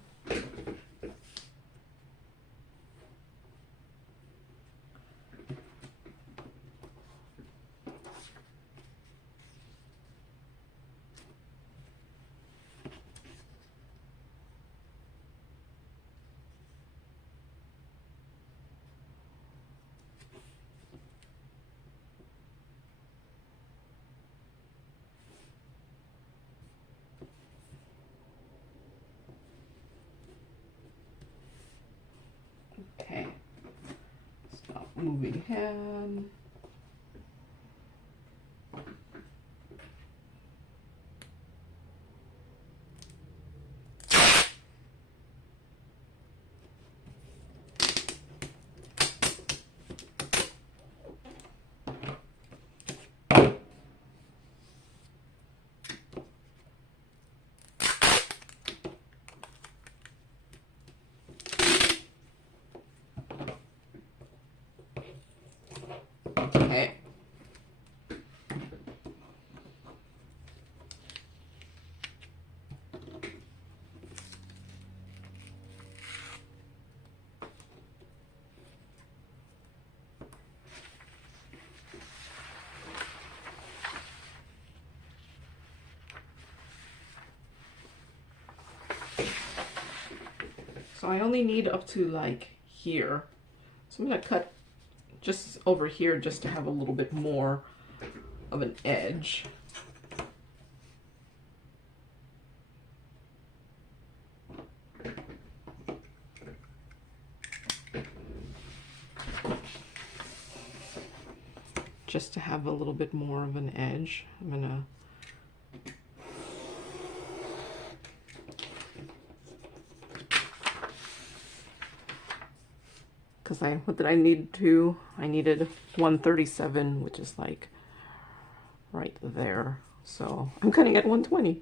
Okay, stop moving hand. Okay. So I only need up to like here. So I'm gonna cut just over here just to have a little bit more of an edge. Just to have a little bit more of an edge, I'm gonna because what did I need to? I needed 137, which is like right there. So I'm cutting at 120.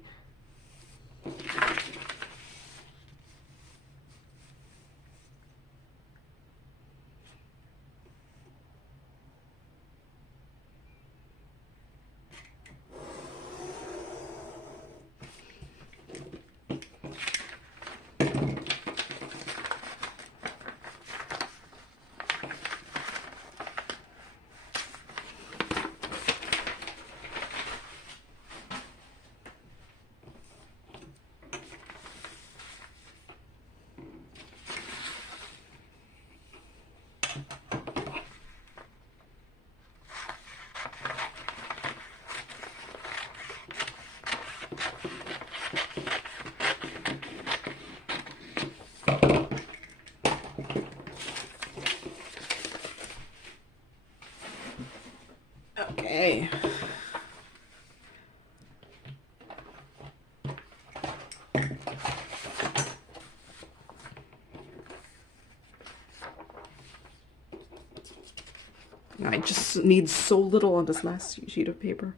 Okay. I just need so little on this last sheet of paper.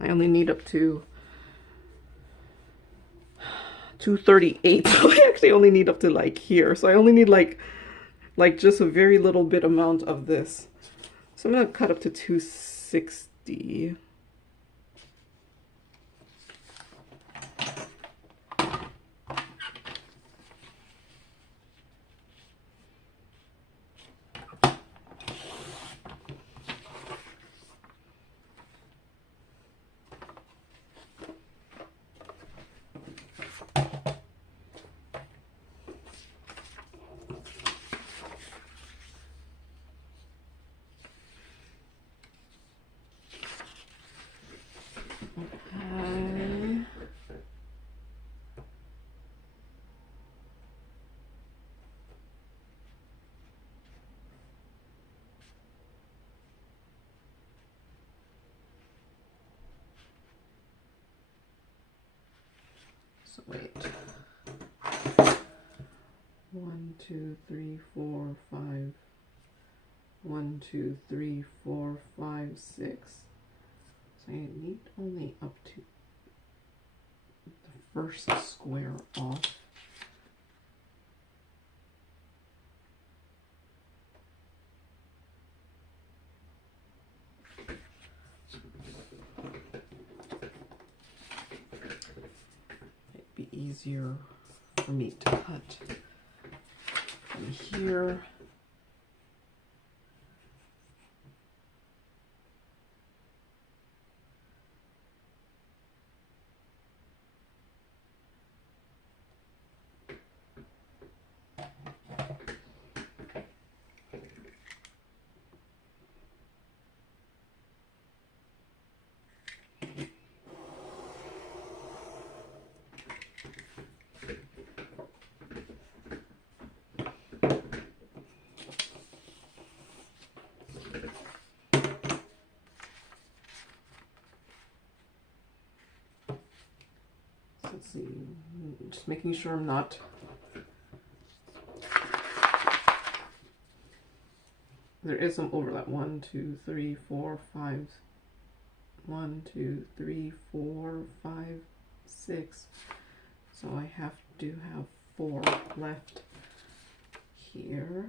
I only need up to 238. So I actually only need up to like here. So I only need like just a very little bit amount of this. So I'm gonna cut up to 260. So wait. 1, 2, 3, 4, 5. 1, 2, 3, 4, 5, 6. So I need only up to the first square off. It'd be easier for me to cut from here. Let's see, just making sure I'm not there is some overlap. 1, 2, 3, 4, 5. 1, 2, 3, 4, 5, 6. So I have to have 4 left here.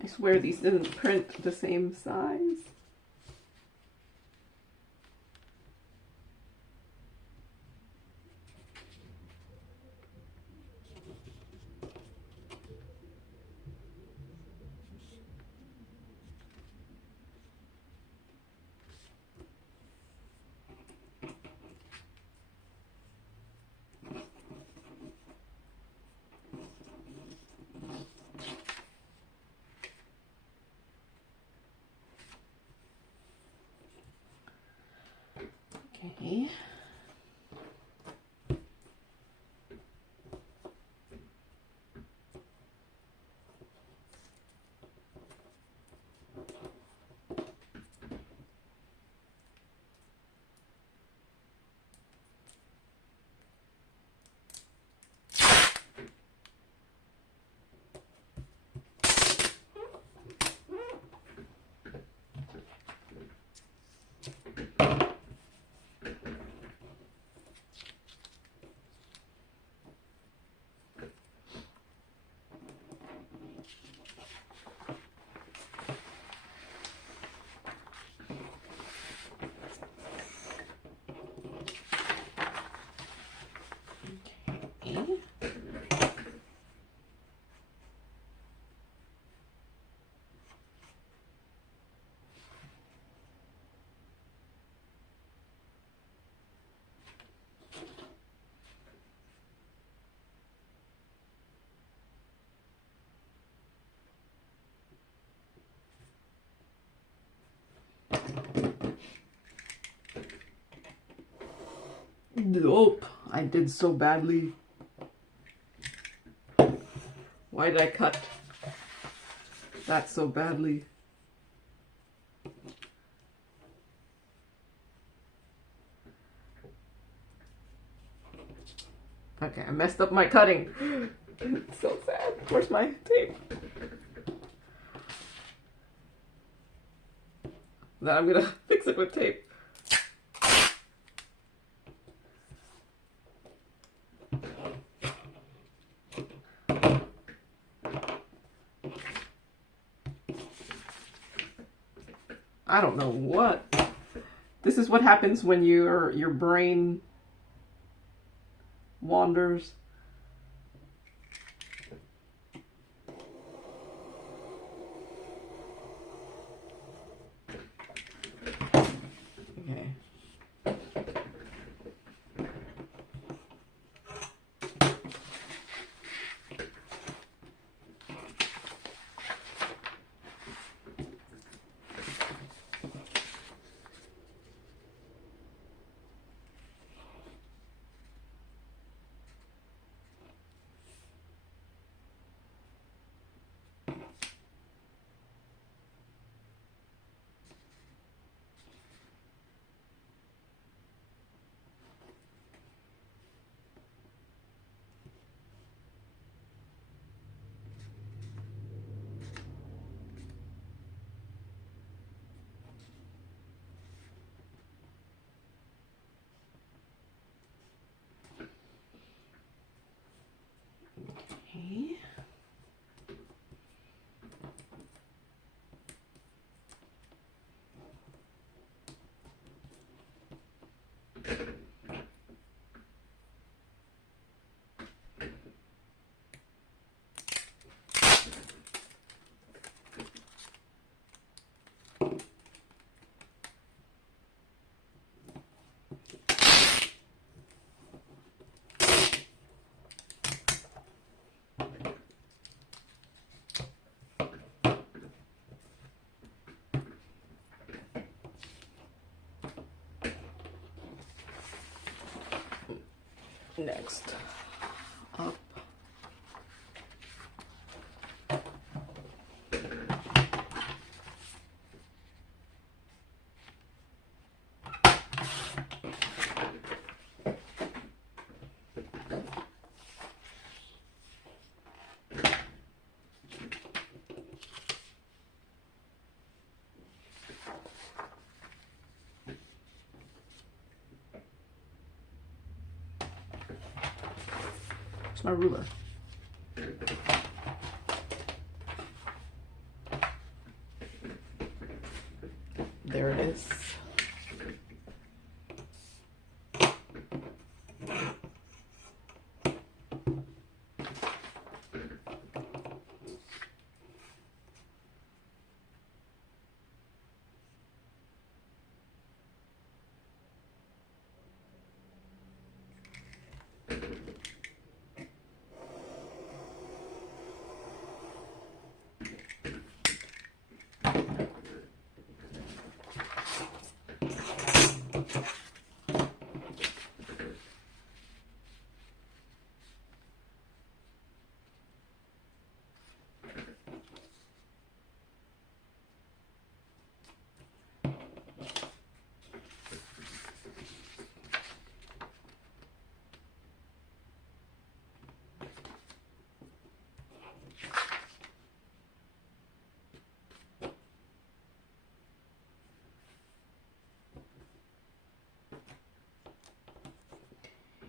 I swear these didn't print the same size. Okay. Nope, I did so badly. Why did I cut that so badly? Okay, I messed up my cutting. It's so sad. Where's my tape? Then I'm gonna fix it with tape. I don't know what. This is what happens when your brain wanders. Okay. Next up, it's my ruler. There it is.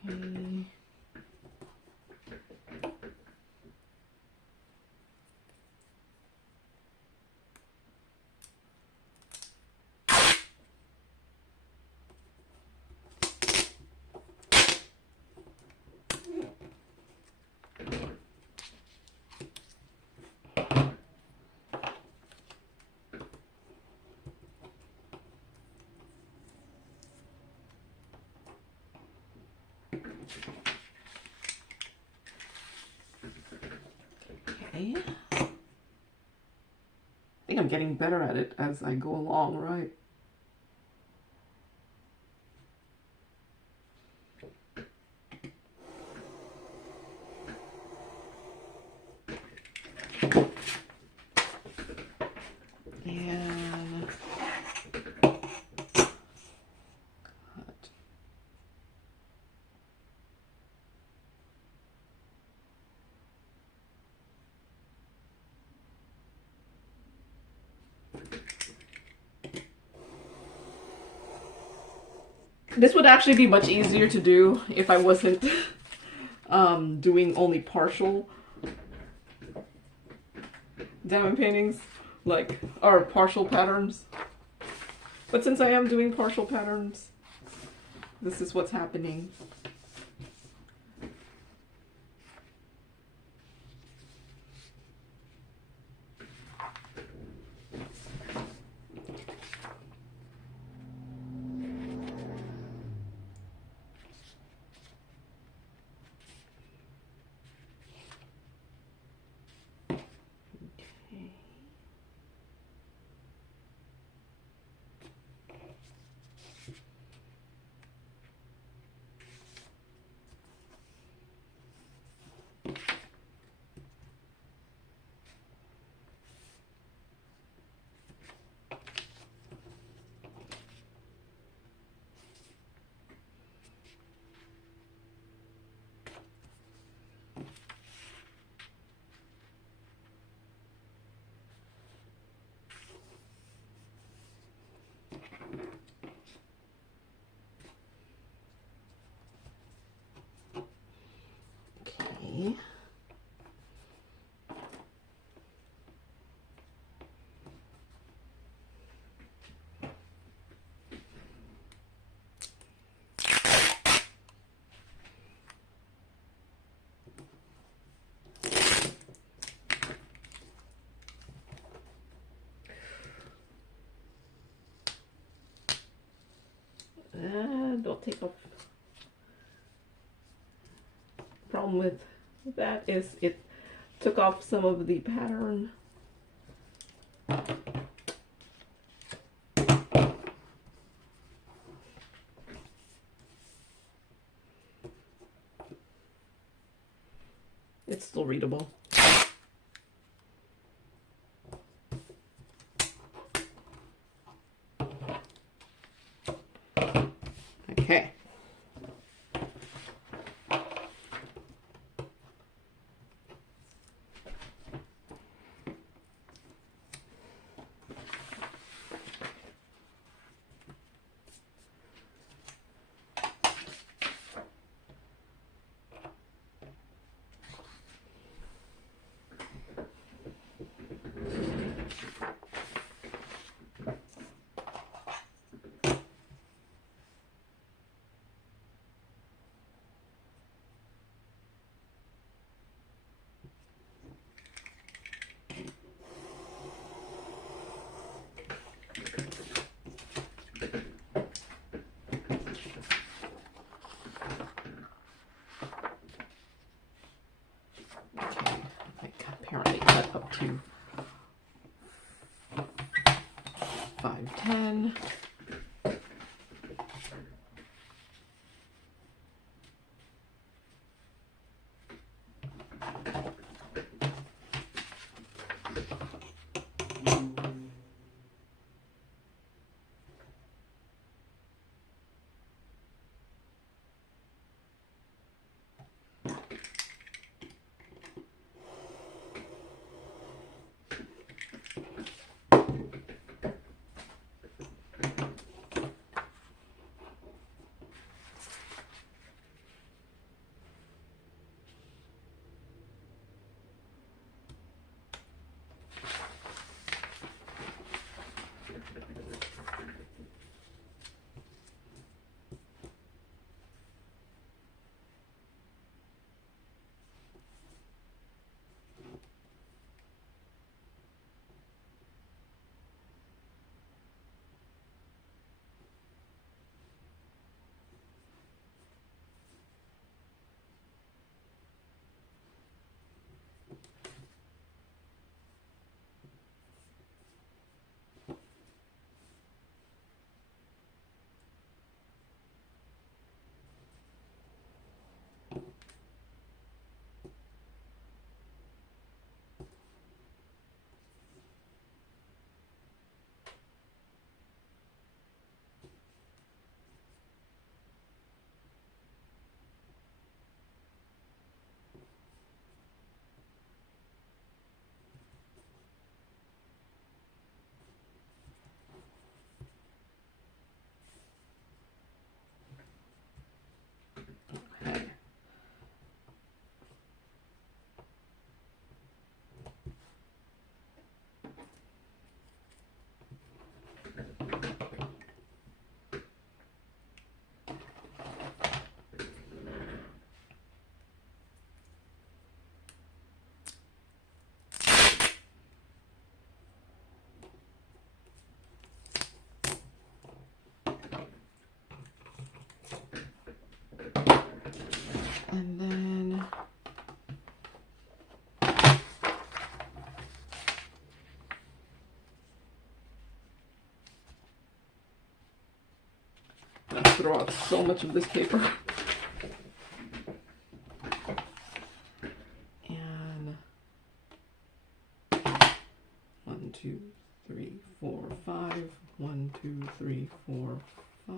Okay. Okay. I think I'm getting better at it as I go along, right? And cut. This would actually be much easier to do if I wasn't doing only partial diamond paintings, like, or partial patterns. But since I am doing partial patterns, this is what's happening. Okay. Don't take off. Problem with that is it took off some of the pattern. it's still readable. Okay. Apparently cut up to 510. And then I throw out so much of this paper. And 1, 2, 3, 4, 5. 1, 2, 3, 4, 5.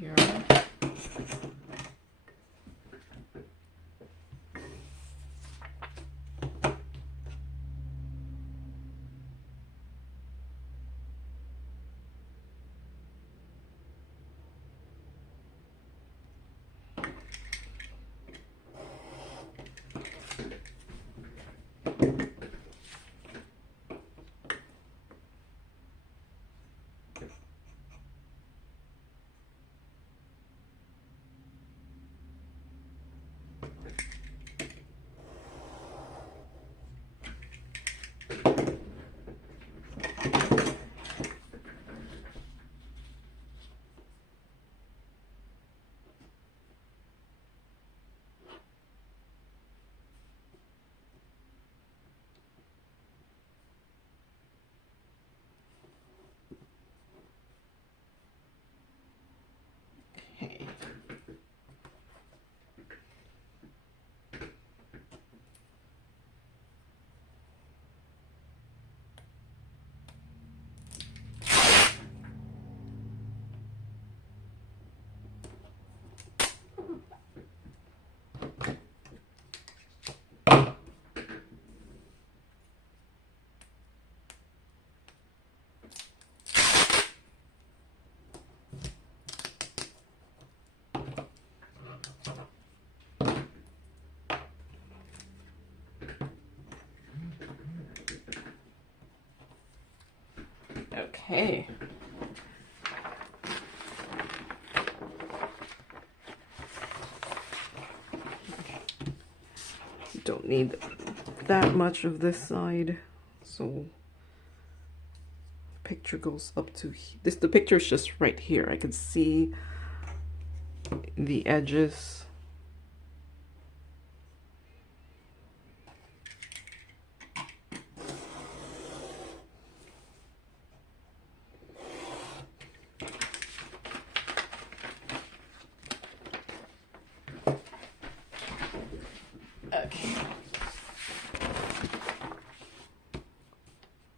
Here. Okay. Don't need that much of this side, so picture goes up to this. The picture is just right here. I can see the edges. Okay.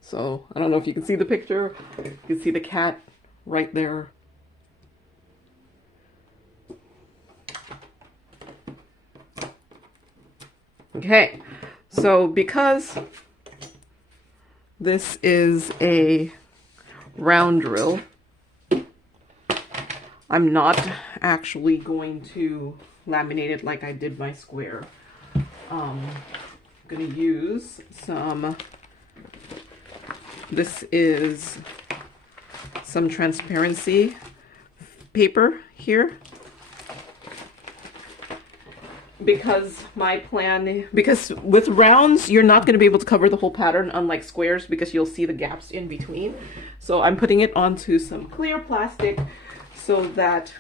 So I don't know if you can see the picture. You can see the cat right there. Okay, so because this is a round drill, I'm not actually going to laminate it like I did my square. I'm gonna use some, this is some transparency paper here, because my plan, because with rounds you're not going to be able to cover the whole pattern, unlike squares, because you'll see the gaps in between. So I'm putting it onto some clear plastic so that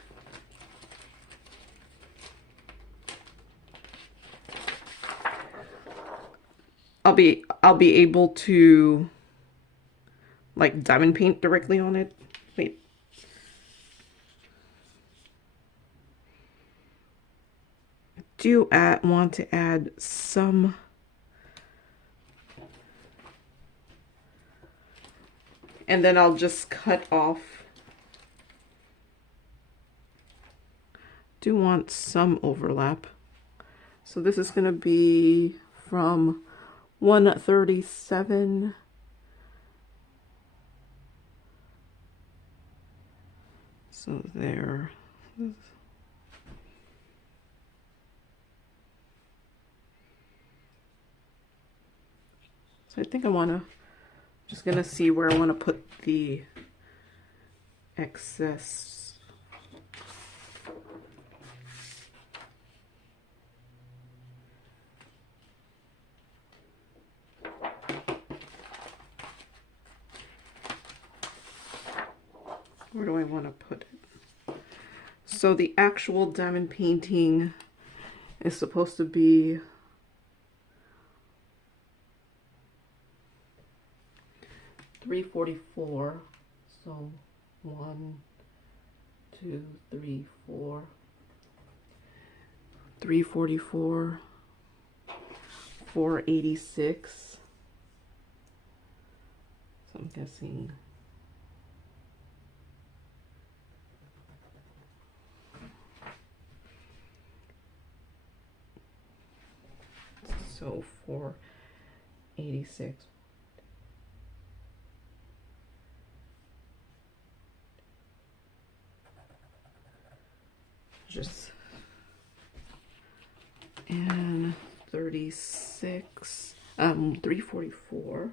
I'll be able to like diamond paint directly on it. Wait. Do want to add some and then I'll just cut off. Do want some overlap. So this is going to be from 137 so there. So I think I want to, just going to see where I want to put the excess. Where do I want to put it? So the actual diamond painting is supposed to be $344. So 1, 2, 3, 4. 344, 486. So I'm guessing. So 486. Just and 36, 344.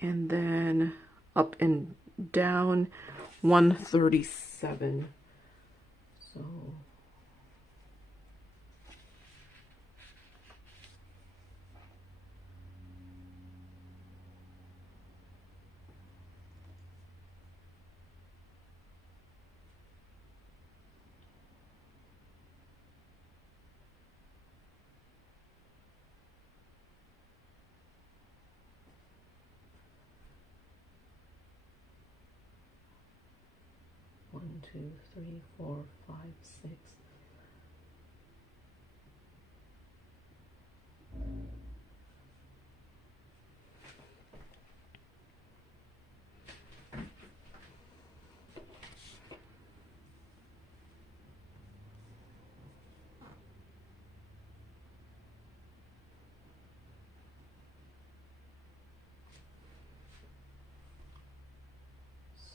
And then up and down 137. So one, 2, 3, 4, 5, 6.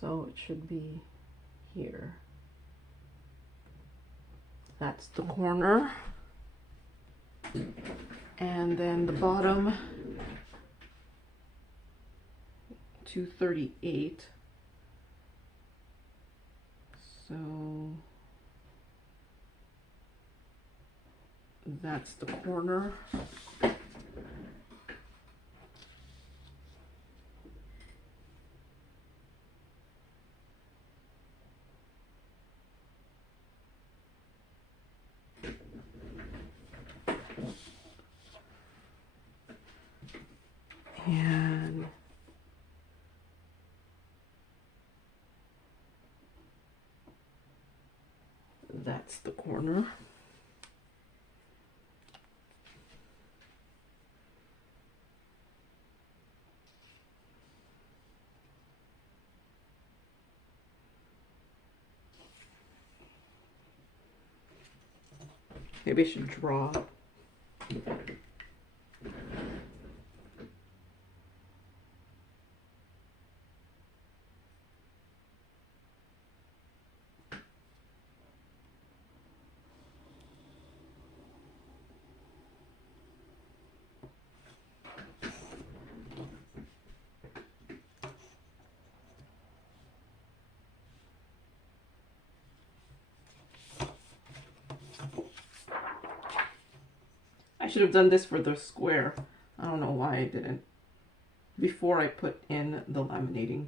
So it should be here. That's the corner. And then the bottom 238. So that's the corner. And that's the corner. Maybe I should draw. I should have done this for the square. I don't know why I didn't. Before I put in the laminating.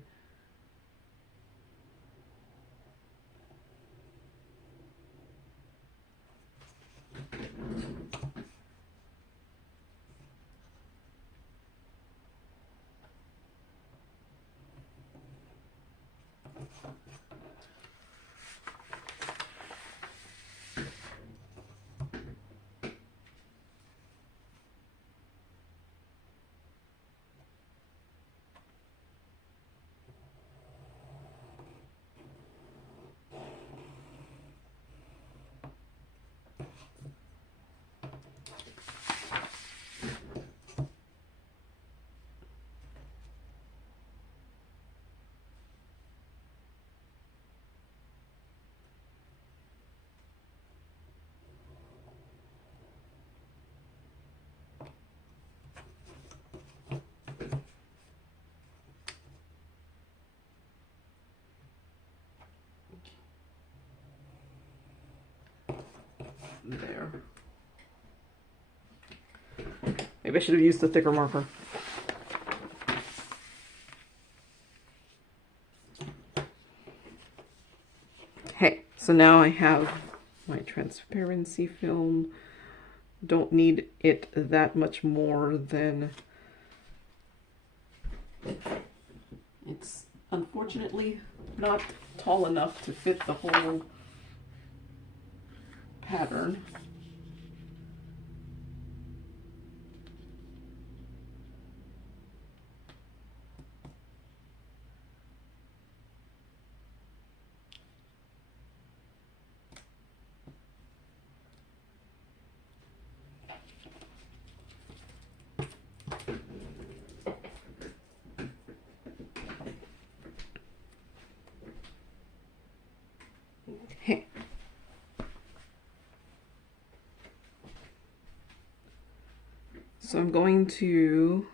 There. Maybe I should have used the thicker marker. Okay, so now I have my transparency film. Don't need it that much more than it's unfortunately not tall enough to fit the whole pattern. Okay. So I'm going to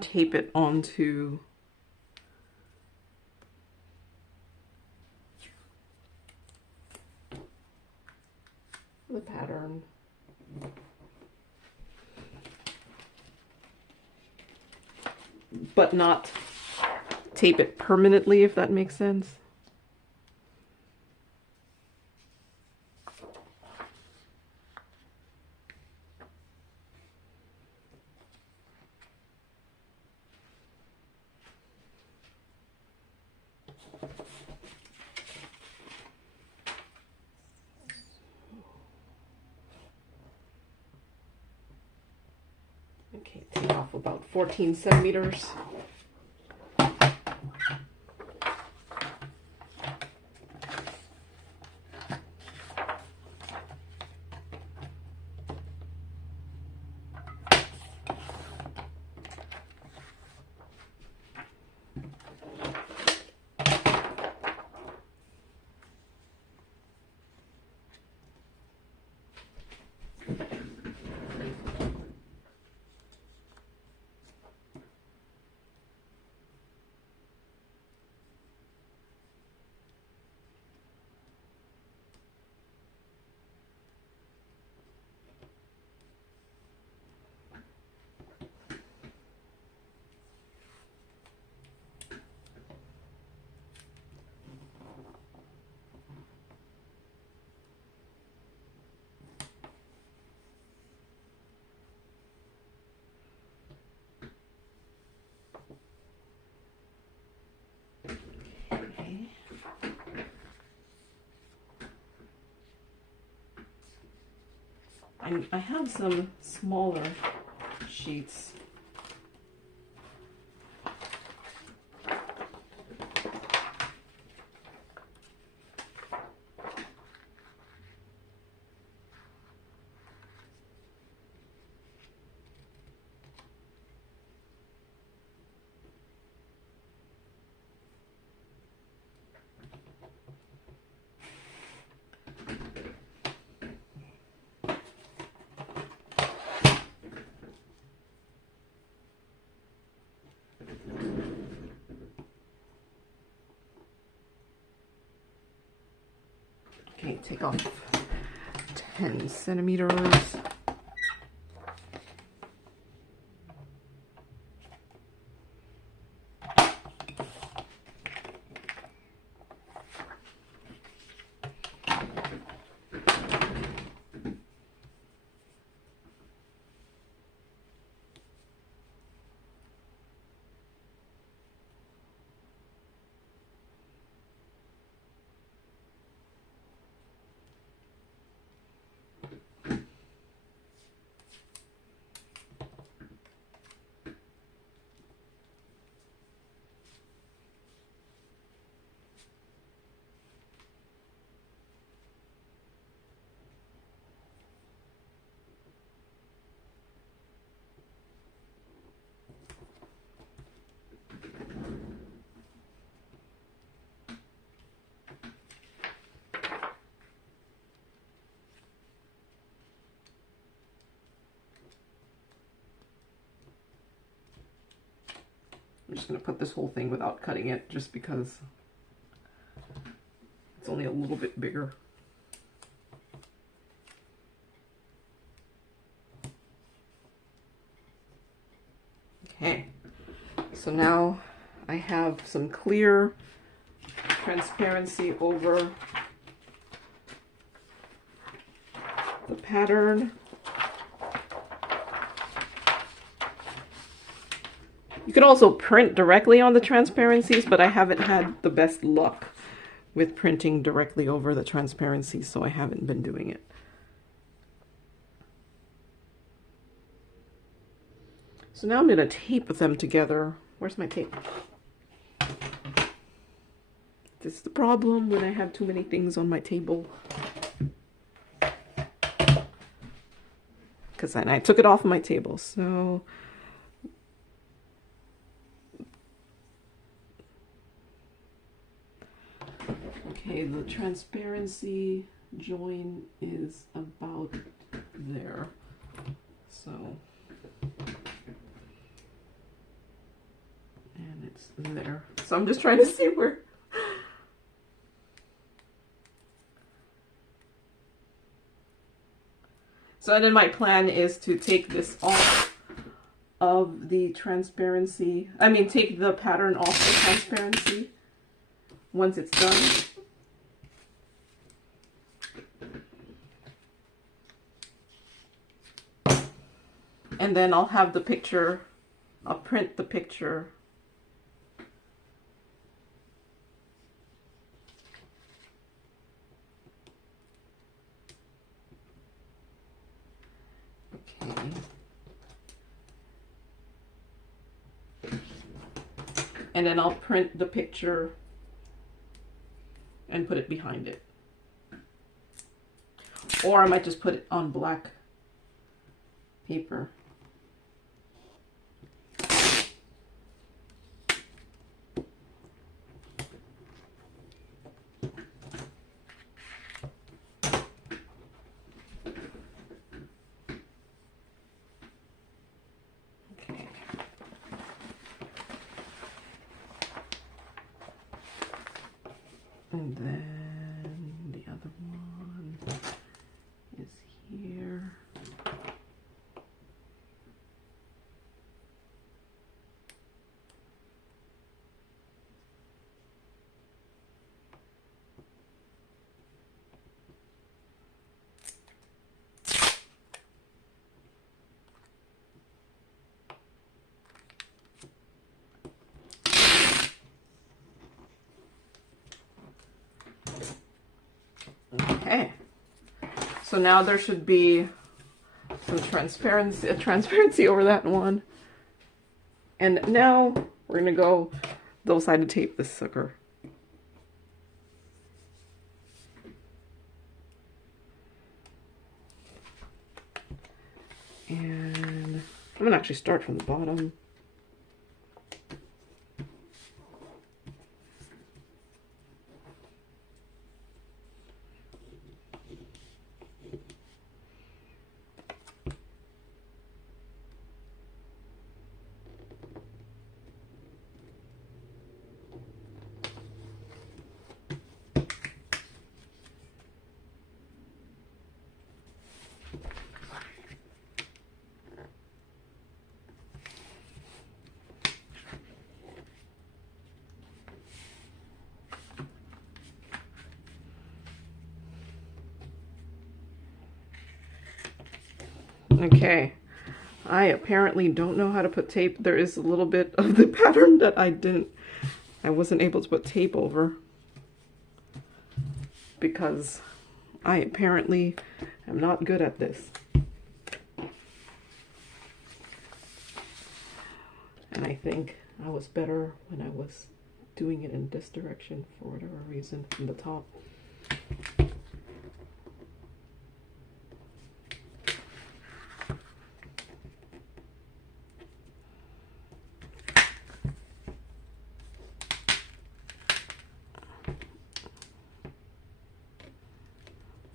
tape it onto the pattern. But not tape it permanently, if that makes sense. Okay, take off about 14 centimeters. I have some smaller sheets. Okay, take off 10 centimeters. I'm just going to put this whole thing without cutting it just because it's only a little bit bigger. Okay, so now I have some clear transparency over the pattern. You can also print directly on the transparencies, but I haven't had the best luck with printing directly over the transparencies, so I haven't been doing it. So now I'm going to tape them together. Where's my tape? This is the problem when I have too many things on my table. Because then I took it off my table, so... Okay, the transparency join is about there, so, and it's there. So I'm just trying to see where. So then my plan is to take this off of the transparency, take the pattern off the transparency once it's done. And then I'll have the picture, I'll print the picture. Okay. And then I'll print the picture and put it behind it. Or I might just put it on black paper. And then the other one is here. Okay, so now there should be some transparency over that one. And now we're gonna go double-sided tape this sucker. And I'm gonna actually start from the bottom. Okay, I apparently don't know how to put tape. There is a little bit of the pattern that I wasn't able to put tape over because I apparently am not good at this. And I think I was better when I was doing it in this direction for whatever reason from the top.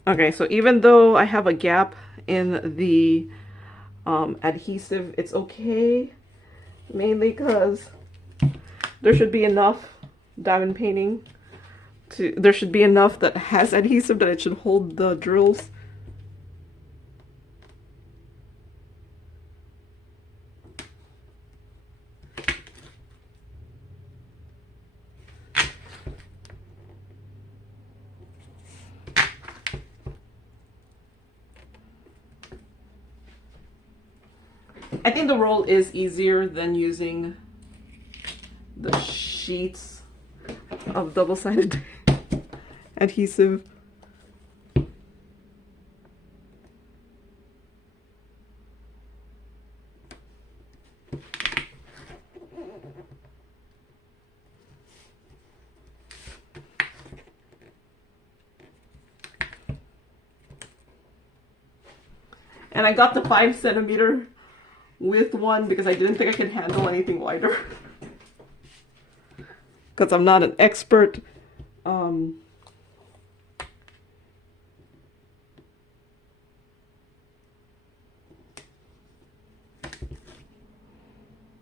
Okay, so even though I have a gap in the adhesive, it's okay, mainly because there should be enough diamond painting there should be enough that has adhesive that it should hold the drills. I think the roll is easier than using the sheets of double-sided adhesive. And I got the 5 cm width one because I didn't think I could handle anything wider. Because I'm not an expert.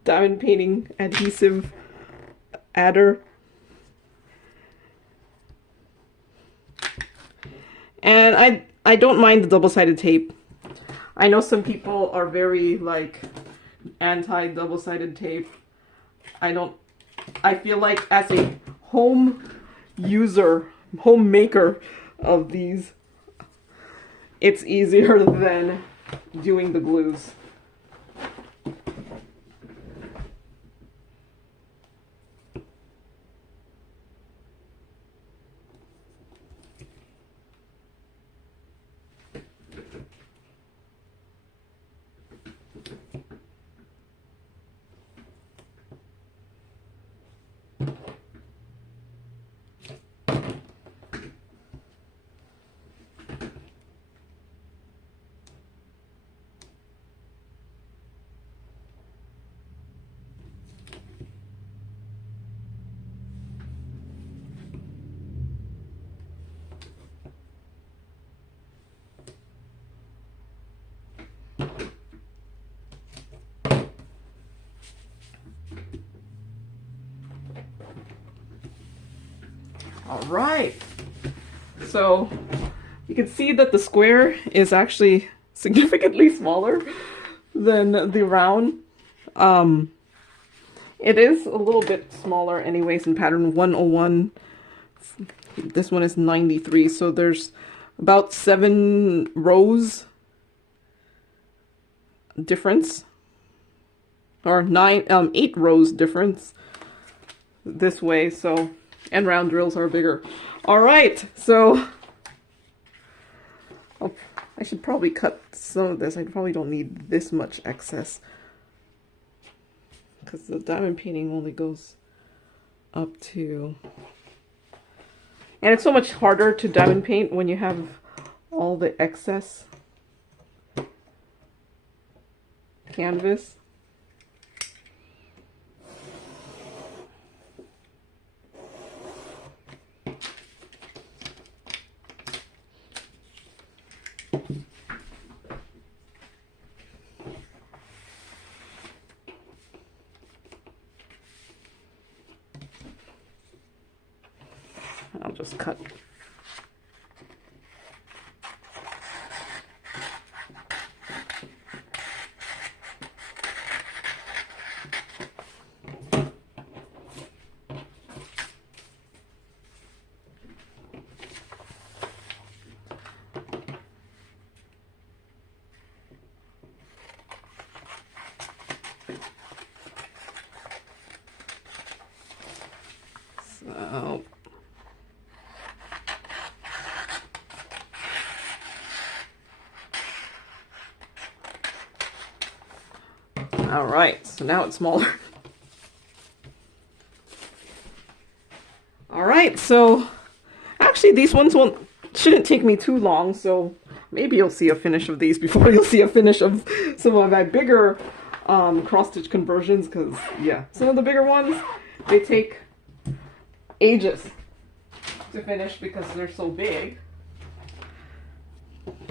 Diamond painting adhesive adder. And I don't mind the double-sided tape. I know some people are very like anti double-sided tape. I feel like as a home maker of these, it's easier than doing the glues. All right, so you can see that the square is actually significantly smaller than the round. It is a little bit smaller anyways in pattern 101. This one is 93, so there's about 7 rows difference, or 8 rows difference this way. So, and round drills are bigger. All right, so I I should probably cut some of this. I probably don't need this much excess, because the diamond painting only goes up to, and it's so much harder to diamond paint when you have all the excess canvas. I'll just cut. So all right, so now it's smaller. All right, so actually these ones shouldn't take me too long, so maybe you'll see a finish of these before you'll see a finish of some of my bigger cross-stitch conversions, because yeah, some of the bigger ones, they take ages to finish because they're so big.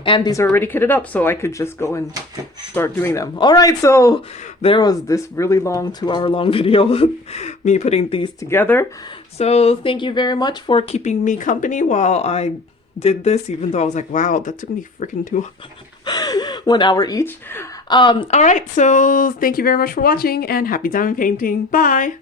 And these are already kitted up, so I could just go and start doing them. All right, so there was this really long 2-hour-long video of me putting these together. So thank you very much for keeping me company while I did this, even though I was like, wow, that took me freaking 1 hour each. All right, so thank you very much for watching, and happy diamond painting. Bye.